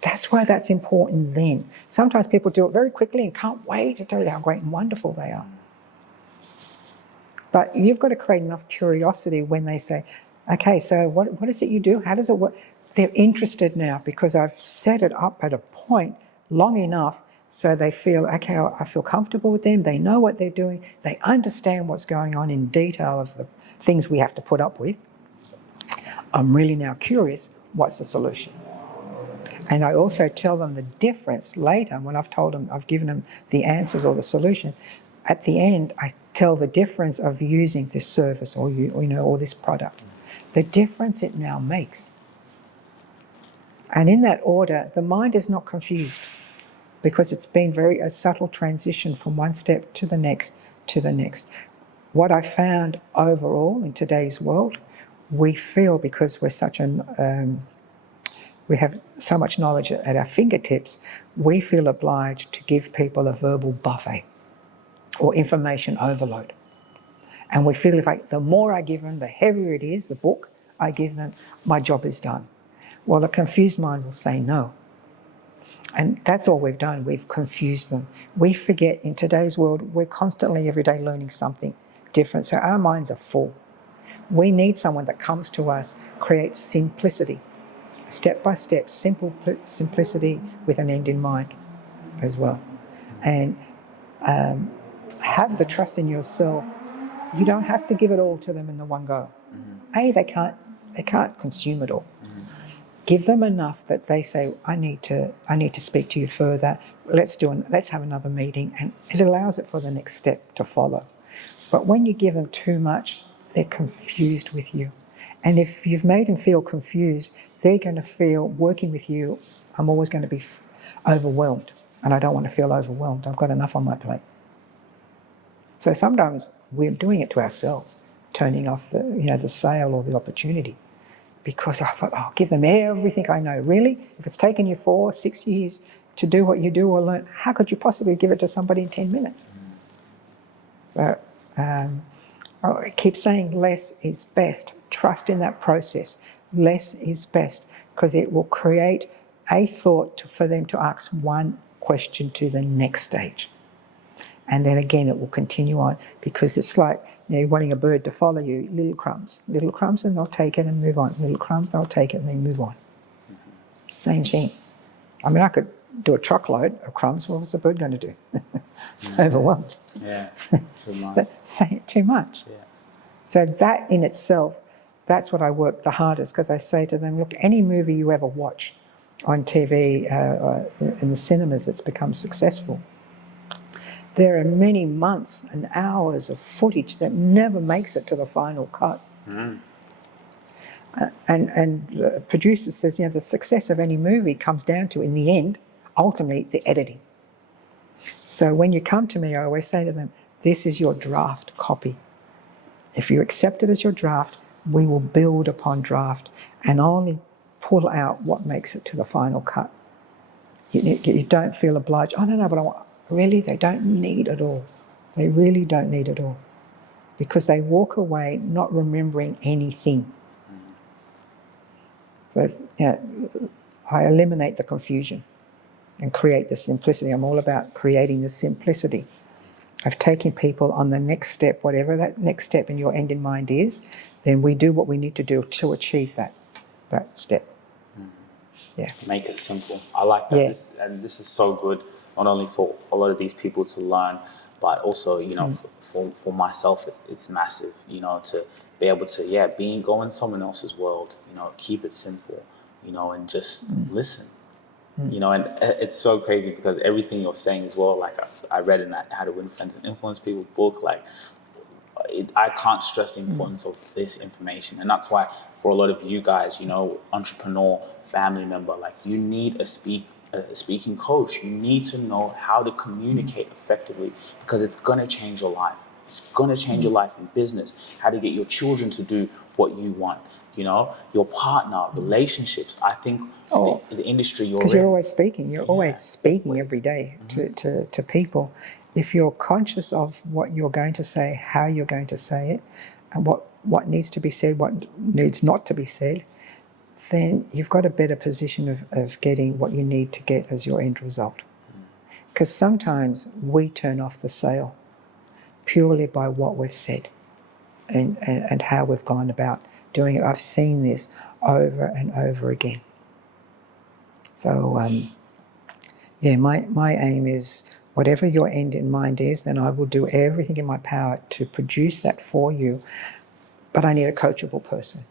That's why that's important then. Sometimes people do it very quickly and can't wait to tell you how great and wonderful they are. But you've got to create enough curiosity when they say, okay, so what is it you do? How does it work? They're interested now because I've set it up at a point long enough so they feel, okay, I feel comfortable with them. They know what they're doing. They understand what's going on in detail of the things we have to put up with. I'm really now curious, what's the solution? And I also tell them the difference later when I've told them, I've given them the answers or the solution. At the end, I tell the difference of using this service or this product, the difference it now makes. And in that order, the mind is not confused because it's been a subtle transition from one step to the next to the next. What I found overall in today's world, we feel because we're we have so much knowledge at our fingertips, we feel obliged to give people a verbal buffet or information overload. And we feel the more I give them, the heavier it is, the book I give them, my job is done. Well, the confused mind will say no. And that's all we've done, we've confused them. We forget in today's world, we're constantly every day learning something different, so our minds are full. We need someone that comes to us, creates simplicity, step by step, simplicity with an end in mind as well. And have the trust in yourself. You don't have to give it all to them in the one go. Mm-hmm. They can't consume it all. Mm-hmm. Give them enough that they say, I need to speak to you further. Let's have another meeting, and it allows it for the next step to follow. But when you give them too much, they're confused with you. And if you've made them feel confused, they're going to feel working with you, I'm always going to be overwhelmed. And I don't want to feel overwhelmed. I've got enough on my plate. So sometimes we're doing it to ourselves, turning off the sale or the opportunity, because I thought, I'll give them everything I know. Really? If it's taken you 4, 6 years to do what you do or learn, how could you possibly give it to somebody in 10 minutes? So I keep saying less is best. Trust in that process. Less is best, because it will create a thought for them to ask one question to the next stage. And then again, it will continue on, because it's like, wanting a bird to follow you, little crumbs, and they'll take it and move on. Little crumbs, they'll take it and then move on. Same thing. I mean, I could do a truckload of crumbs. Well, what's the bird going to do? Overwhelmed. Yeah, too much. Too much. Yeah. So that in itself, that's what I work the hardest, because I say to them, look, any movie you ever watch on TV, in the cinemas that's become successful, there are many months and hours of footage that never makes it to the final cut. And producer says, the success of any movie comes down to, in the end, ultimately, the editing. So when you come to me, I always say to them, this is your draft copy. If you accept it as your draft, we will build upon draft and only pull out what makes it to the final cut. You don't feel obliged, oh, no, but I want... Really, they don't need it all. They really don't need it all, because they walk away not remembering anything. So I eliminate the confusion and create the simplicity. I'm all about creating the simplicity of taking people on the next step, whatever that next step in your end in mind is. Then we do what we need to do to achieve that step. Yeah. Make it simple. I like that. Yeah. This is so good. Not only for a lot of these people to learn, but also, for myself, it's massive, to be able to, go in someone else's world, keep it simple, and just listen, and it's so crazy, because everything you're saying as well, like I read in that How to Win Friends and Influence People book, like I can't stress the importance of this information. And that's why for a lot of you guys, entrepreneur, family member, like you need a speaking coach. You need to know how to communicate effectively, because it's going to change your life. It's going to change your life in business, how to get your children to do what you want, your partner, relationships. I think the industry you're in. Because you're always speaking. You're always speaking every day to people. If you're conscious of what you're going to say, how you're going to say it, and what needs to be said, what needs not to be said, then you've got a better position of getting what you need to get as your end result. Because sometimes we turn off the sale purely by what we've said and how we've gone about doing it. I've seen this over and over again. So, my aim is, whatever your end in mind is, then I will do everything in my power to produce that for you. But I need a coachable person.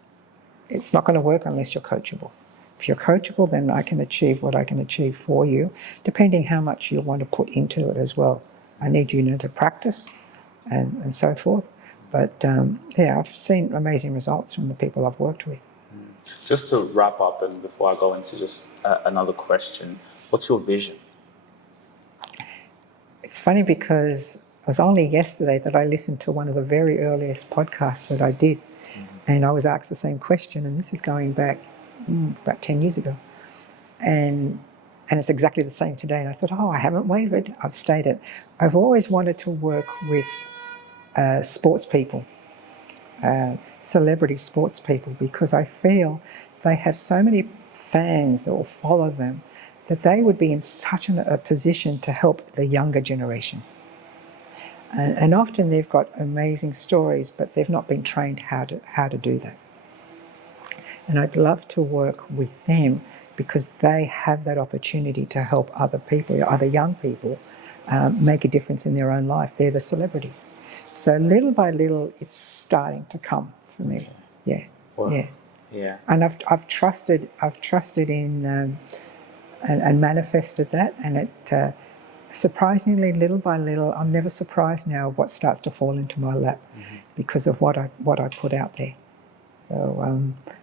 It's not going to work unless you're coachable. If you're coachable, then I can achieve what I can achieve for you, depending how much you want to put into it as well. I need you to practice and so forth. But I've seen amazing results from the people I've worked with. Just to wrap up, and before I go into just another question, what's your vision? It's funny, because it was only yesterday that I listened to one of the very earliest podcasts that I did. And I was asked the same question, and this is going back about 10 years ago. And it's exactly the same today. And I thought, I haven't wavered. I've stayed it. I've always wanted to work with sports people, celebrity sports people, because I feel they have so many fans that will follow them, that they would be in such a position to help the younger generation. And often they've got amazing stories, but they've not been trained how to do that. And I'd love to work with them, because they have that opportunity to help other people, other young people, make a difference in their own life. They're the celebrities. So little by little, it's starting to come for me. Yeah, Wow. yeah. And I've trusted in and manifested that, and it. Surprisingly, little by little, I'm never surprised now what starts to fall into my lap because of what I put out there. So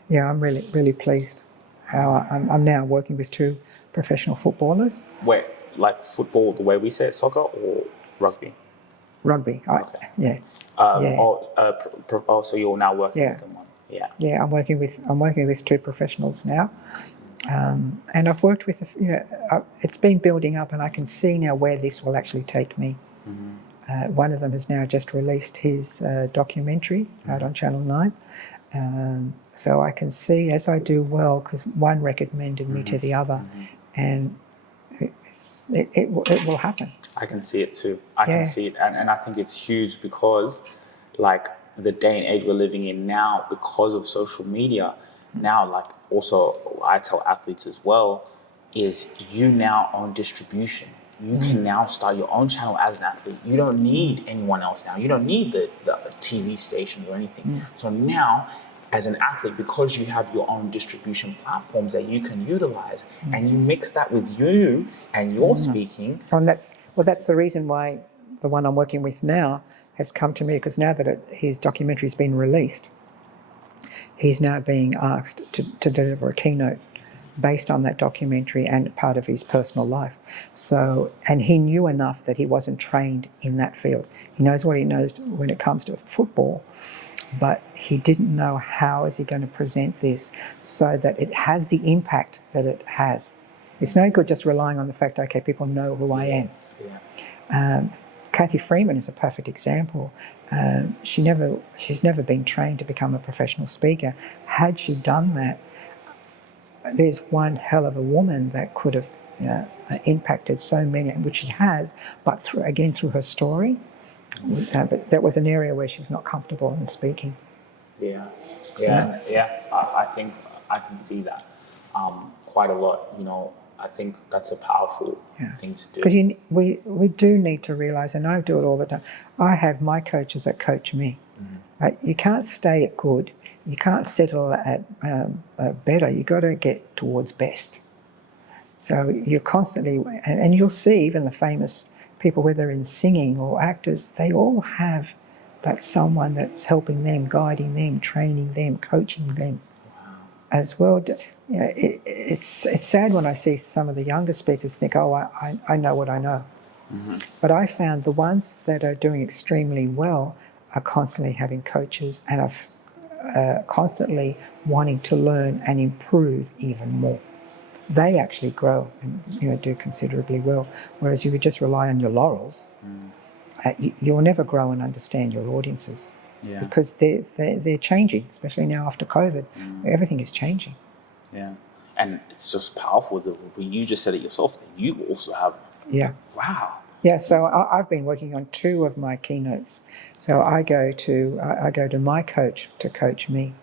I'm really, really pleased how I'm now working with 2 professional footballers. Wait, like football, the way we say it, soccer, or rugby? Rugby. Yeah. So you're now working Yeah. with them on. Yeah. Yeah, I'm working with two professionals now, and I've worked with it's been building up, and I can see now where this will actually take me. One of them has now just released his documentary out on Channel 9, so I can see as I do well, because one recommended me to the other, and it will happen. I can see it too. I can see it, and I think it's huge because, like, the day and age we're living in now, because of social media, now, like, also I tell athletes as well, is you now own distribution. You can now start your own channel as an athlete. You don't need anyone else now. You don't need the TV stations or anything. So now, as an athlete, because you have your own distribution platforms that you can utilize, and you mix that with you and your speaking. And that's the reason why the one I'm working with now has come to me, because now that his documentary's been released, he's now being asked to deliver a keynote based on that documentary and part of his personal life. So, and he knew enough that he wasn't trained in that field. He knows what he knows when it comes to football, but he didn't know how is he going to present this so that it has the impact that it has. It's no good just relying on the fact, okay, people know who I am. Kathy Freeman is a perfect example. She's never been trained to become a professional speaker. Had she done that, there's one hell of a woman that could have impacted so many, which she has, but through her story. But that was an area where she was not comfortable in speaking. I think I can see that quite a lot. I think that's a powerful thing to do. Because we do need to realise, and I do it all the time, I have my coaches that coach me. Right? You can't stay at good. You can't settle at better. You've got to get towards best. So you're constantly, and you'll see even the famous people, whether in singing or actors, they all have that someone that's helping them, guiding them, training them, coaching them as well. It's sad when I see some of the younger speakers think, oh, I know what I know. But I found the ones that are doing extremely well are constantly having coaches and are constantly wanting to learn and improve even more. They actually grow and do considerably well. Whereas you would just rely on your laurels, you'll never grow and understand your audiences because they're changing, especially now after COVID. Everything is changing. Yeah, and it's just powerful that when you just said it yourself, that you also have. Yeah. Wow. Yeah, so I've been working on 2 of my keynotes. So I go to my coach to coach me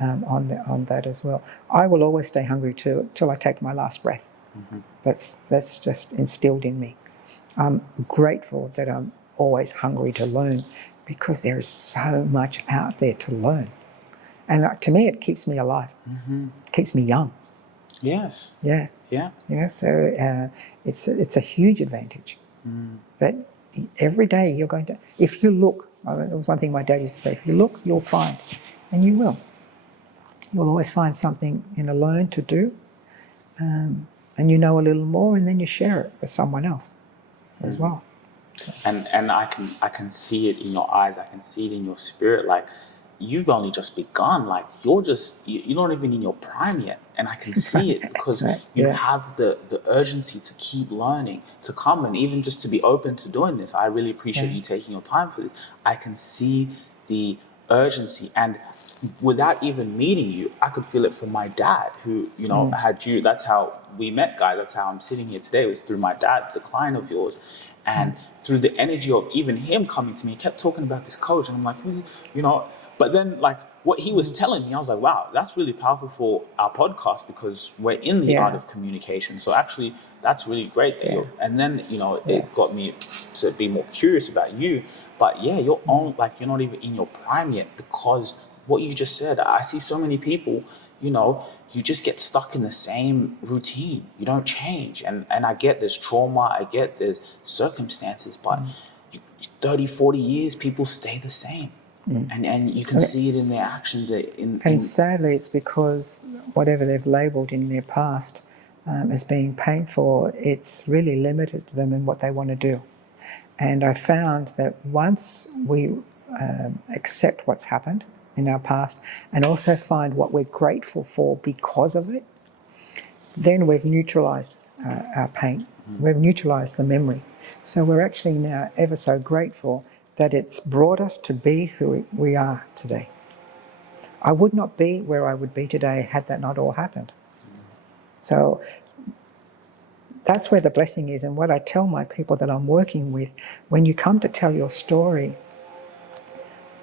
on that as well. I will always stay hungry till I take my last breath. That's just instilled in me. I'm grateful that I'm always hungry to learn because there is so much out there to learn. And to me, it keeps me alive. It keeps me young. Yes. Yeah. Yeah. So it's a huge advantage that every day you're going to, if you look, it was one thing my dad used to say, if you look, you'll find, and you will. You'll always find something learn to do, and you know a little more, and then you share it with someone else as well. So. And I can see it in your eyes. I can see it in your spirit. Like, you've only just begun. Like, you're not even in your prime yet. And I can see it because you have the urgency to keep learning, to come, and even just to be open to doing this. I really appreciate you taking your time for this. I can see the urgency, and without even meeting you, I could feel it from my dad, who had you. That's how we met, guys. That's how I'm sitting here today. It was through my dad. It's a client of yours, and through the energy of even him coming to me, he kept talking about this coach, and I'm like, who's But then, like, what he was telling me, I was like, wow, that's really powerful for our podcast because we're in the art of communication. So actually, that's really great. That and then, it got me to be more curious about you. But you're you're not even in your prime yet because what you just said, I see so many people, you just get stuck in the same routine. You don't change. And I get there's trauma, I get there's circumstances, but 30, 40 years, people stay the same. And you can see it in their actions. And sadly, it's because whatever they've labelled in their past as being painful, it's really limited them in what they want to do. And I found that once we accept what's happened in our past and also find what we're grateful for because of it, then we've neutralised our pain. We've neutralised the memory. So we're actually now ever so grateful that it's brought us to be who we are today. I would not be where I would be today had that not all happened. So that's where the blessing is. And what I tell my people that I'm working with, when you come to tell your story,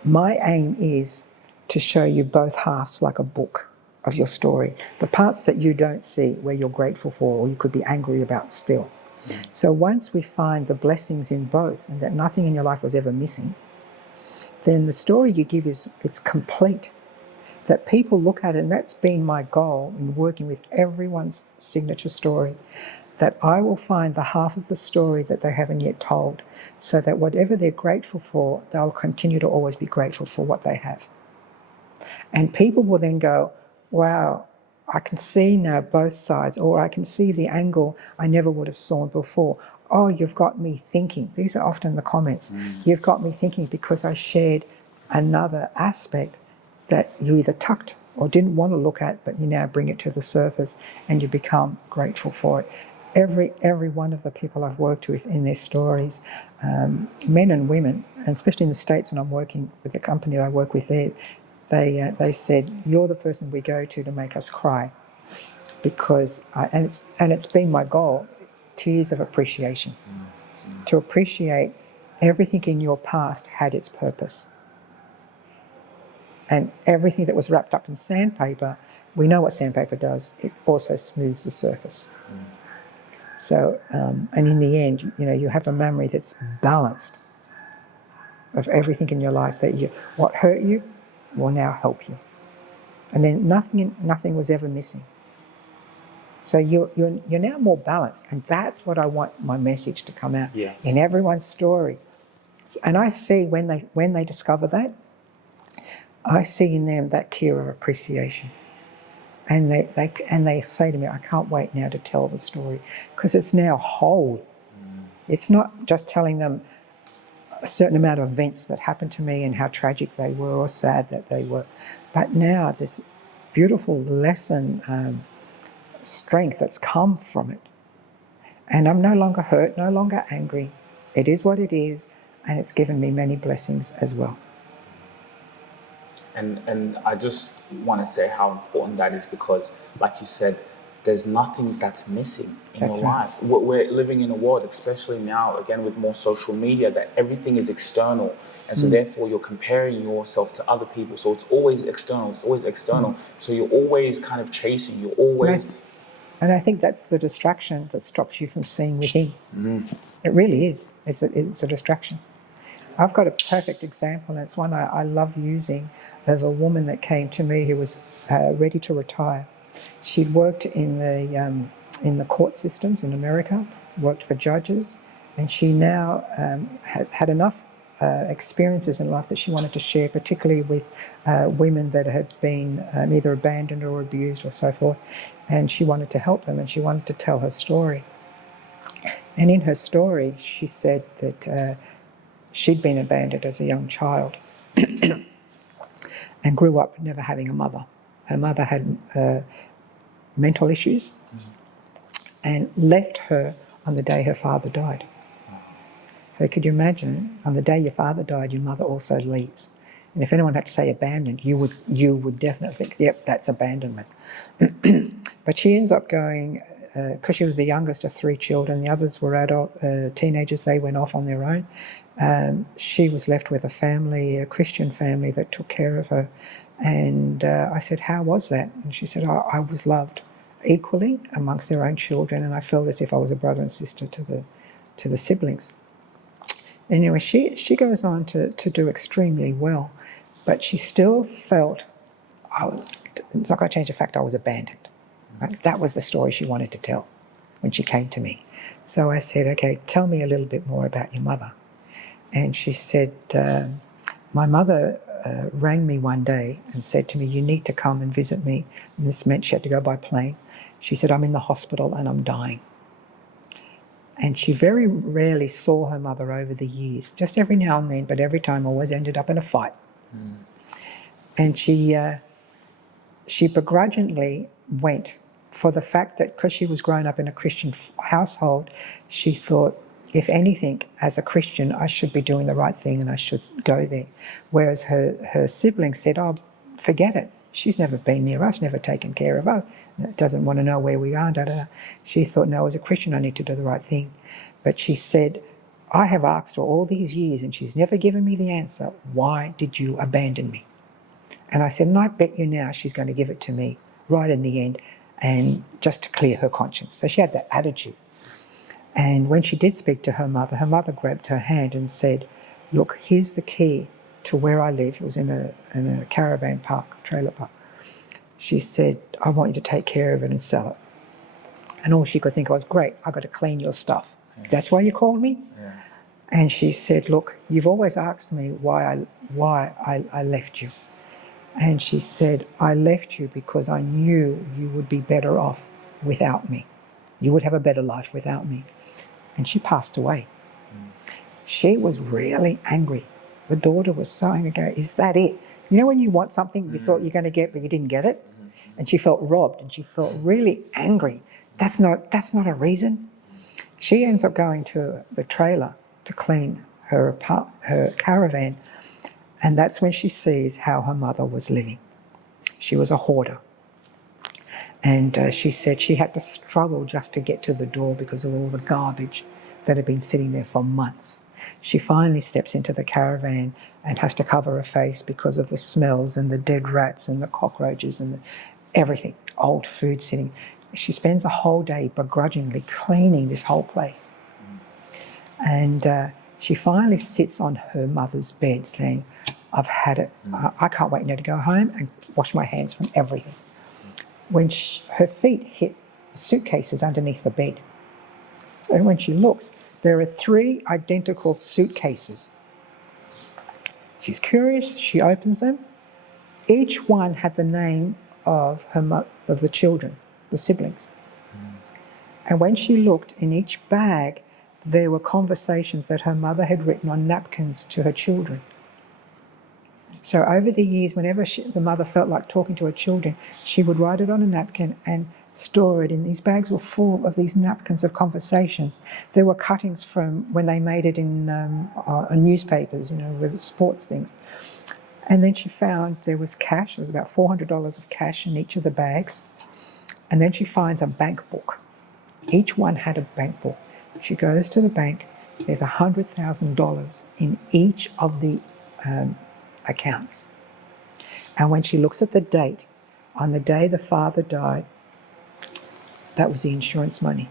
my aim is to show you both halves like a book of your story. The parts that you don't see, where you're grateful for or you could be angry about still. So once we find the blessings in both and that nothing in your life was ever missing, then the story you give it's complete. That people look at it, and that's been my goal in working with everyone's signature story, that I will find the half of the story that they haven't yet told, so that whatever they're grateful for, they'll continue to always be grateful for what they have. And people will then go, wow, I can see now both sides, or I can see the angle I never would have saw before. Oh, you've got me thinking. These are often the comments. You've got me thinking because I shared another aspect that you either tucked or didn't want to look at, but you now bring it to the surface and you become grateful for it. Every one of the people I've worked with in their stories, men and women, and especially in the States when I'm working with the company that I work with there, they said, you're the person we go to make us cry. Because, it's been my goal, tears of appreciation. To appreciate everything in your past had its purpose. And everything that was wrapped up in sandpaper, we know what sandpaper does, it also smooths the surface. So, and in the end, you have a memory that's balanced of everything in your life, that what hurt you will now help you. And then nothing was ever missing. So you're now more balanced, and that's what I want my message to come out in everyone's story. And I see when they discover that, I see in them that tear of appreciation. And they say to me, I can't wait now to tell the story, because it's now whole. It's not just telling them a certain amount of events that happened to me and how tragic they were or sad that they were, but now this beautiful lesson, strength that's come from it. And I'm no longer hurt, no longer angry. It is what it is, and it's given me many blessings as well. And I just want to say how important that is, because, like you said, there's nothing that's missing in your life. We're living in a world, especially now, again, with more social media, that everything is external. And so therefore you're comparing yourself to other people. So it's always external. So you're always kind of chasing, you're always... And I think that's the distraction that stops you from seeing within. It really is. It's a distraction. I've got a perfect example, and it's one I love using, of a woman that came to me who was ready to retire. She'd worked in the court systems in America, worked for judges, and she now had enough experiences in life that she wanted to share, particularly with women that had been either abandoned or abused or so forth. And she wanted to help them, and she wanted to tell her story. And in her story, she said that she'd been abandoned as a young child and grew up never having a mother. Her mother had mental issues and left her on the day her father died. So could you imagine, on the day your father died, your mother also leaves. And if anyone had to say abandoned, you would definitely think, yep, that's abandonment. But she ends up going, because she was the youngest of 3 children, the others were adult teenagers, they went off on their own. She was left with a family, a Christian family that took care of her. And I said, how was that? And she said, I was loved equally amongst their own children, and I felt as if I was a brother and sister to the siblings. Anyway, she goes on to do extremely well, but she still felt, it's not going to change the fact I was abandoned. Right? That was the story she wanted to tell when she came to me. So I said, okay, tell me a little bit more about your mother. And she said, my mother rang me one day and said to me, you need to come and visit me. And this meant she had to go by plane. She said, I'm in the hospital and I'm dying. And she very rarely saw her mother over the years, just every now and then, but every time always ended up in a fight. And she begrudgingly went for the fact that because she was grown up in a Christian household, she thought, if anything, as a Christian, I should be doing the right thing and I should go there. Whereas her siblings said, oh, forget it. She's never been near us, never taken care of us, doesn't want to know where we are, da, da, da. She thought, no, as a Christian, I need to do the right thing. But she said, I have asked her all these years and she's never given me the answer, why did you abandon me? And I said, and I bet you now she's going to give it to me right in the end, and just to clear her conscience. So she had that attitude. And when she did speak to her mother grabbed her hand and said, look, here's the key to where I live. It was in a caravan park, trailer park. She said, I want you to take care of it and sell it. And all she could think of was, great, I've got to clean your stuff. Yeah. That's why you called me? Yeah. And she said, look, you've always asked me why I left you. And she said, I left you because I knew you would be better off without me. You would have a better life without me. And she passed away. She was really angry. The daughter was saying again, is that it? You know when you want something you thought you're going to get, but you didn't get it? And she felt robbed and she felt really angry. That's not a reason. She ends up going to the trailer to clean her caravan, and that's when she sees how her mother was living. She was a hoarder. And she said she had to struggle just to get to the door because of all the garbage that had been sitting there for months. She finally steps into the caravan and has to cover her face because of the smells and the dead rats and the cockroaches and everything, old food sitting. She spends a whole day begrudgingly cleaning this whole place. And she finally sits on her mother's bed saying, I've had it. I can't wait now to go home and wash my hands from everything. When her feet hit the suitcases underneath the bed. So when she looks, there are 3 identical suitcases. She's curious, she opens them. Each one had the name of of the children, the siblings. And when she looked in each bag, there were conversations that her mother had written on napkins to her children. So over the years, whenever the mother felt like talking to her children, she would write it on a napkin and store it. And these bags were full of these napkins of conversations. There were cuttings from when they made it in newspapers, with sports things. And then she found there was cash. There was about $400 of cash in each of the bags. And then she finds a bank book. Each one had a bank book. She goes to the bank. There's $100,000 in each of the accounts. And when she looks at the date, on the day the father died, that was the insurance money.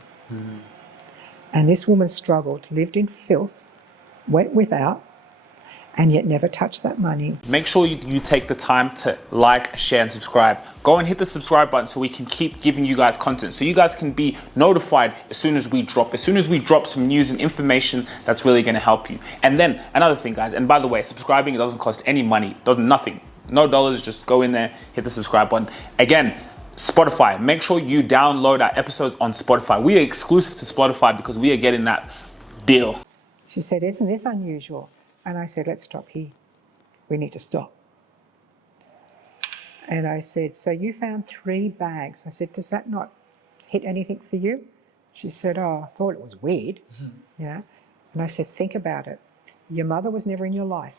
And this woman struggled, lived in filth, went without, and yet never touched that money. Make sure you take the time to like, share, and subscribe. Go and hit the subscribe button so we can keep giving you guys content, so you guys can be notified as soon as we drop some news and information that's really going to help you. And then another thing, guys, and by the way, subscribing, it doesn't cost any money, nothing, no dollars. Just go in there, hit the subscribe button. Again, Spotify, make sure you download our episodes on Spotify. We are exclusive to Spotify because we are getting that deal. She said, isn't this unusual? And I said, let's stop here. We need to stop. And I said, so you found 3 bags. I said, does that not hit anything for you? She said, oh, I thought it was weird. And I said, think about it. Your mother was never in your life.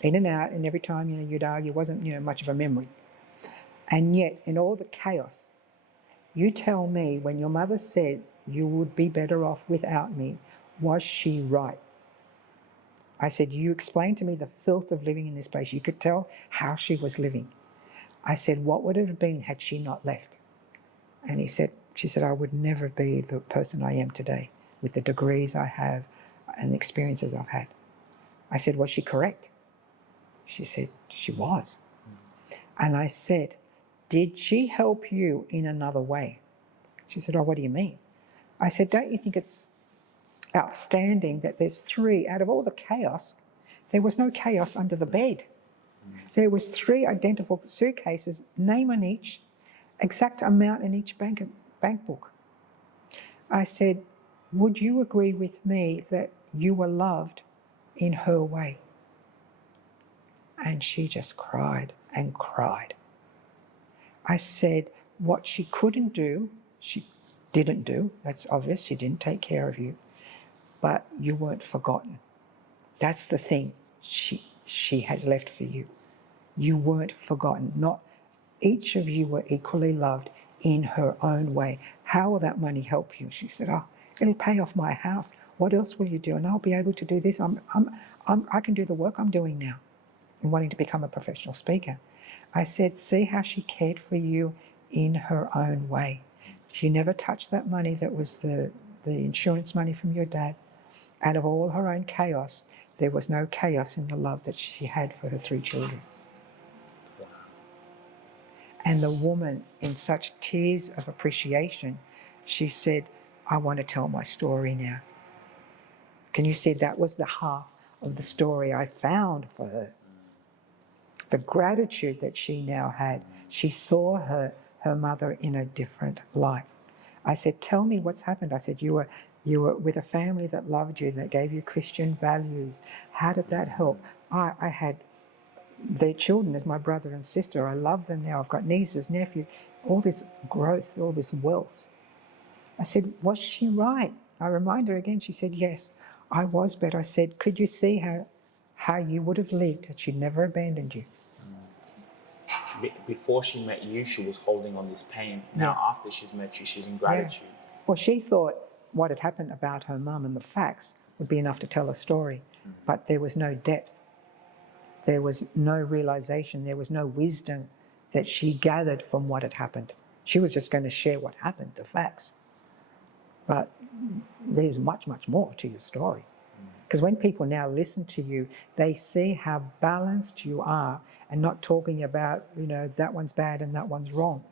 In and out, and every time, you'd argue, wasn't, much of a memory. And yet, in all the chaos, you tell me when your mother said you would be better off without me, was she right? I said, you explained to me the filth of living in this place. You could tell how she was living. I said, what would it have been had she not left? And she said, I would never be the person I am today with the degrees I have and the experiences I've had. I said, was she correct? She said, she was. And I said, did she help you in another way? She said, oh, what do you mean? I said, don't you think it's outstanding that there's 3 out of all the chaos, there was no chaos under the bed. There was 3 identical suitcases, name on each, exact amount in each bank book. I said, would you agree with me that you were loved in her way? And she just cried and cried. I said, what she couldn't do, she didn't do. That's obvious. She didn't take care of you. But you weren't forgotten. That's the thing she had left for you. You weren't forgotten. Not each of you were equally loved in her own way. How will that money help you? She said, it'll pay off my house. What else will you do? And I'll be able to do this. I can do the work I'm doing now in wanting to become a professional speaker. I said, see how she cared for you in her own way. She never touched that money that was the insurance money from your dad. Out of all her own chaos, there was no chaos in the love that she had for her 3 children. And the woman, in such tears of appreciation, she said, I want to tell my story now. Can you see that was the half of the story I found for her? The gratitude that she now had. She saw her mother in a different light. I said, tell me what's happened. I said, you were with a family that loved you, that gave you Christian values. How did that help? I had their children as my brother and sister. I love them now. I've got nieces, nephews, all this growth, all this wealth. I said, was she right? I remind her again. She said, yes, I was, but I said, could you see how you would have lived had she never abandoned you? Before she met you, she was holding on this pain. Now, after she's met you, she's in gratitude. Yeah. Well, she thought what had happened about her mum and the facts would be enough to tell a story, but there was no depth. There was no realization. There was no wisdom that she gathered from what had happened. She was just going to share what happened, the facts. But there's much, much more to your story. Because when people now listen to you, they see how balanced you are and not talking about, that one's bad and that one's wrong.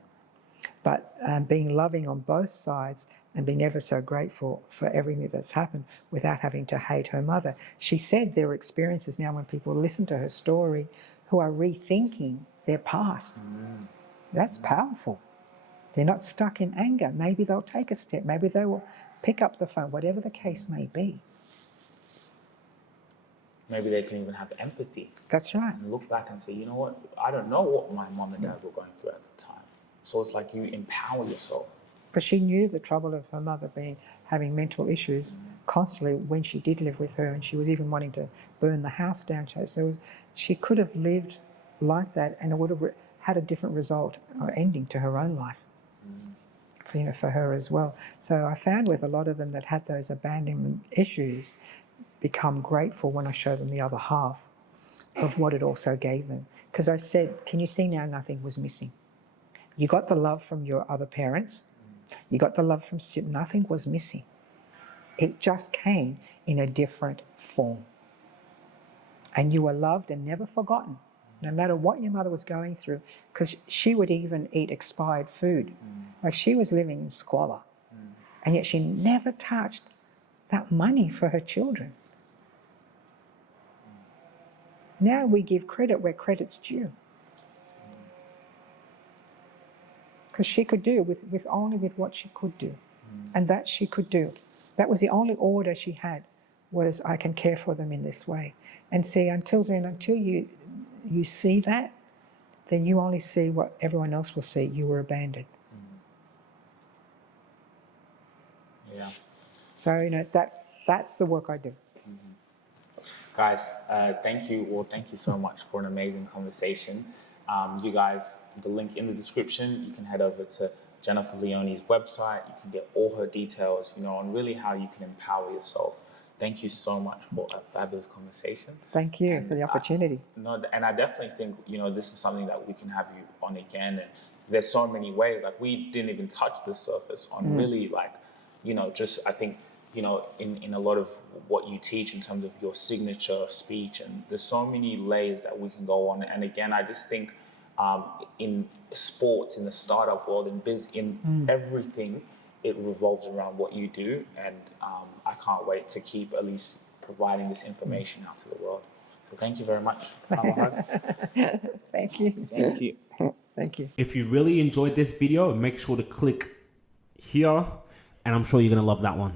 But being loving on both sides and being ever so grateful for everything that's happened without having to hate her mother. She said there are experiences now when people listen to her story who are rethinking their past. That's powerful. They're not stuck in anger. Maybe they'll take a step. Maybe they will pick up the phone, whatever the case may be. Maybe they can even have empathy. That's right. And look back and say, you know what? I don't know what my mom and dad were going through at the time. So it's like you empower yourself. But she knew the trouble of her mother having mental issues constantly when she did live with her, and she was even wanting to burn the house down. So she could have lived like that, and it would have had a different result or ending to her own life. For her as well. So I found with a lot of them that had those abandonment issues become grateful when I show them the other half of what it also gave them. Because I said, can you see now nothing was missing? You got the love from your other parents. You got the love from Sid. Nothing was missing. It just came in a different form. And you were loved and never forgotten, no matter what your mother was going through, because she would even eat expired food. Like she was living in squalor. And yet she never touched that money for her children. Now we give credit where credit's due. Because she could do with only with what she could do. And that she could do. That was the only order she had, was I can care for them in this way. And see, until you see that, then you only see what everyone else will see. You were abandoned. Yeah. So, that's the work I do. Guys, thank you so much for an amazing conversation. You guys, the link in the description, you can head over to Jennifer Leone's website. You can get all her details, on really how you can empower yourself. Thank you so much for a fabulous conversation. Thank you for the opportunity. And I definitely think, this is something that we can have you on again. And there's so many ways, like we didn't even touch the surface on really just I think, in a lot of what you teach in terms of your signature speech, and there's so many layers that we can go on. And again, I just think in sports, in the startup world, in everything, it revolves around what you do. And I can't wait to keep at least providing this information out to the world. So thank you very much. Thank you. Thank you. Thank you. If you really enjoyed this video, make sure to click here, and I'm sure you're going to love that one.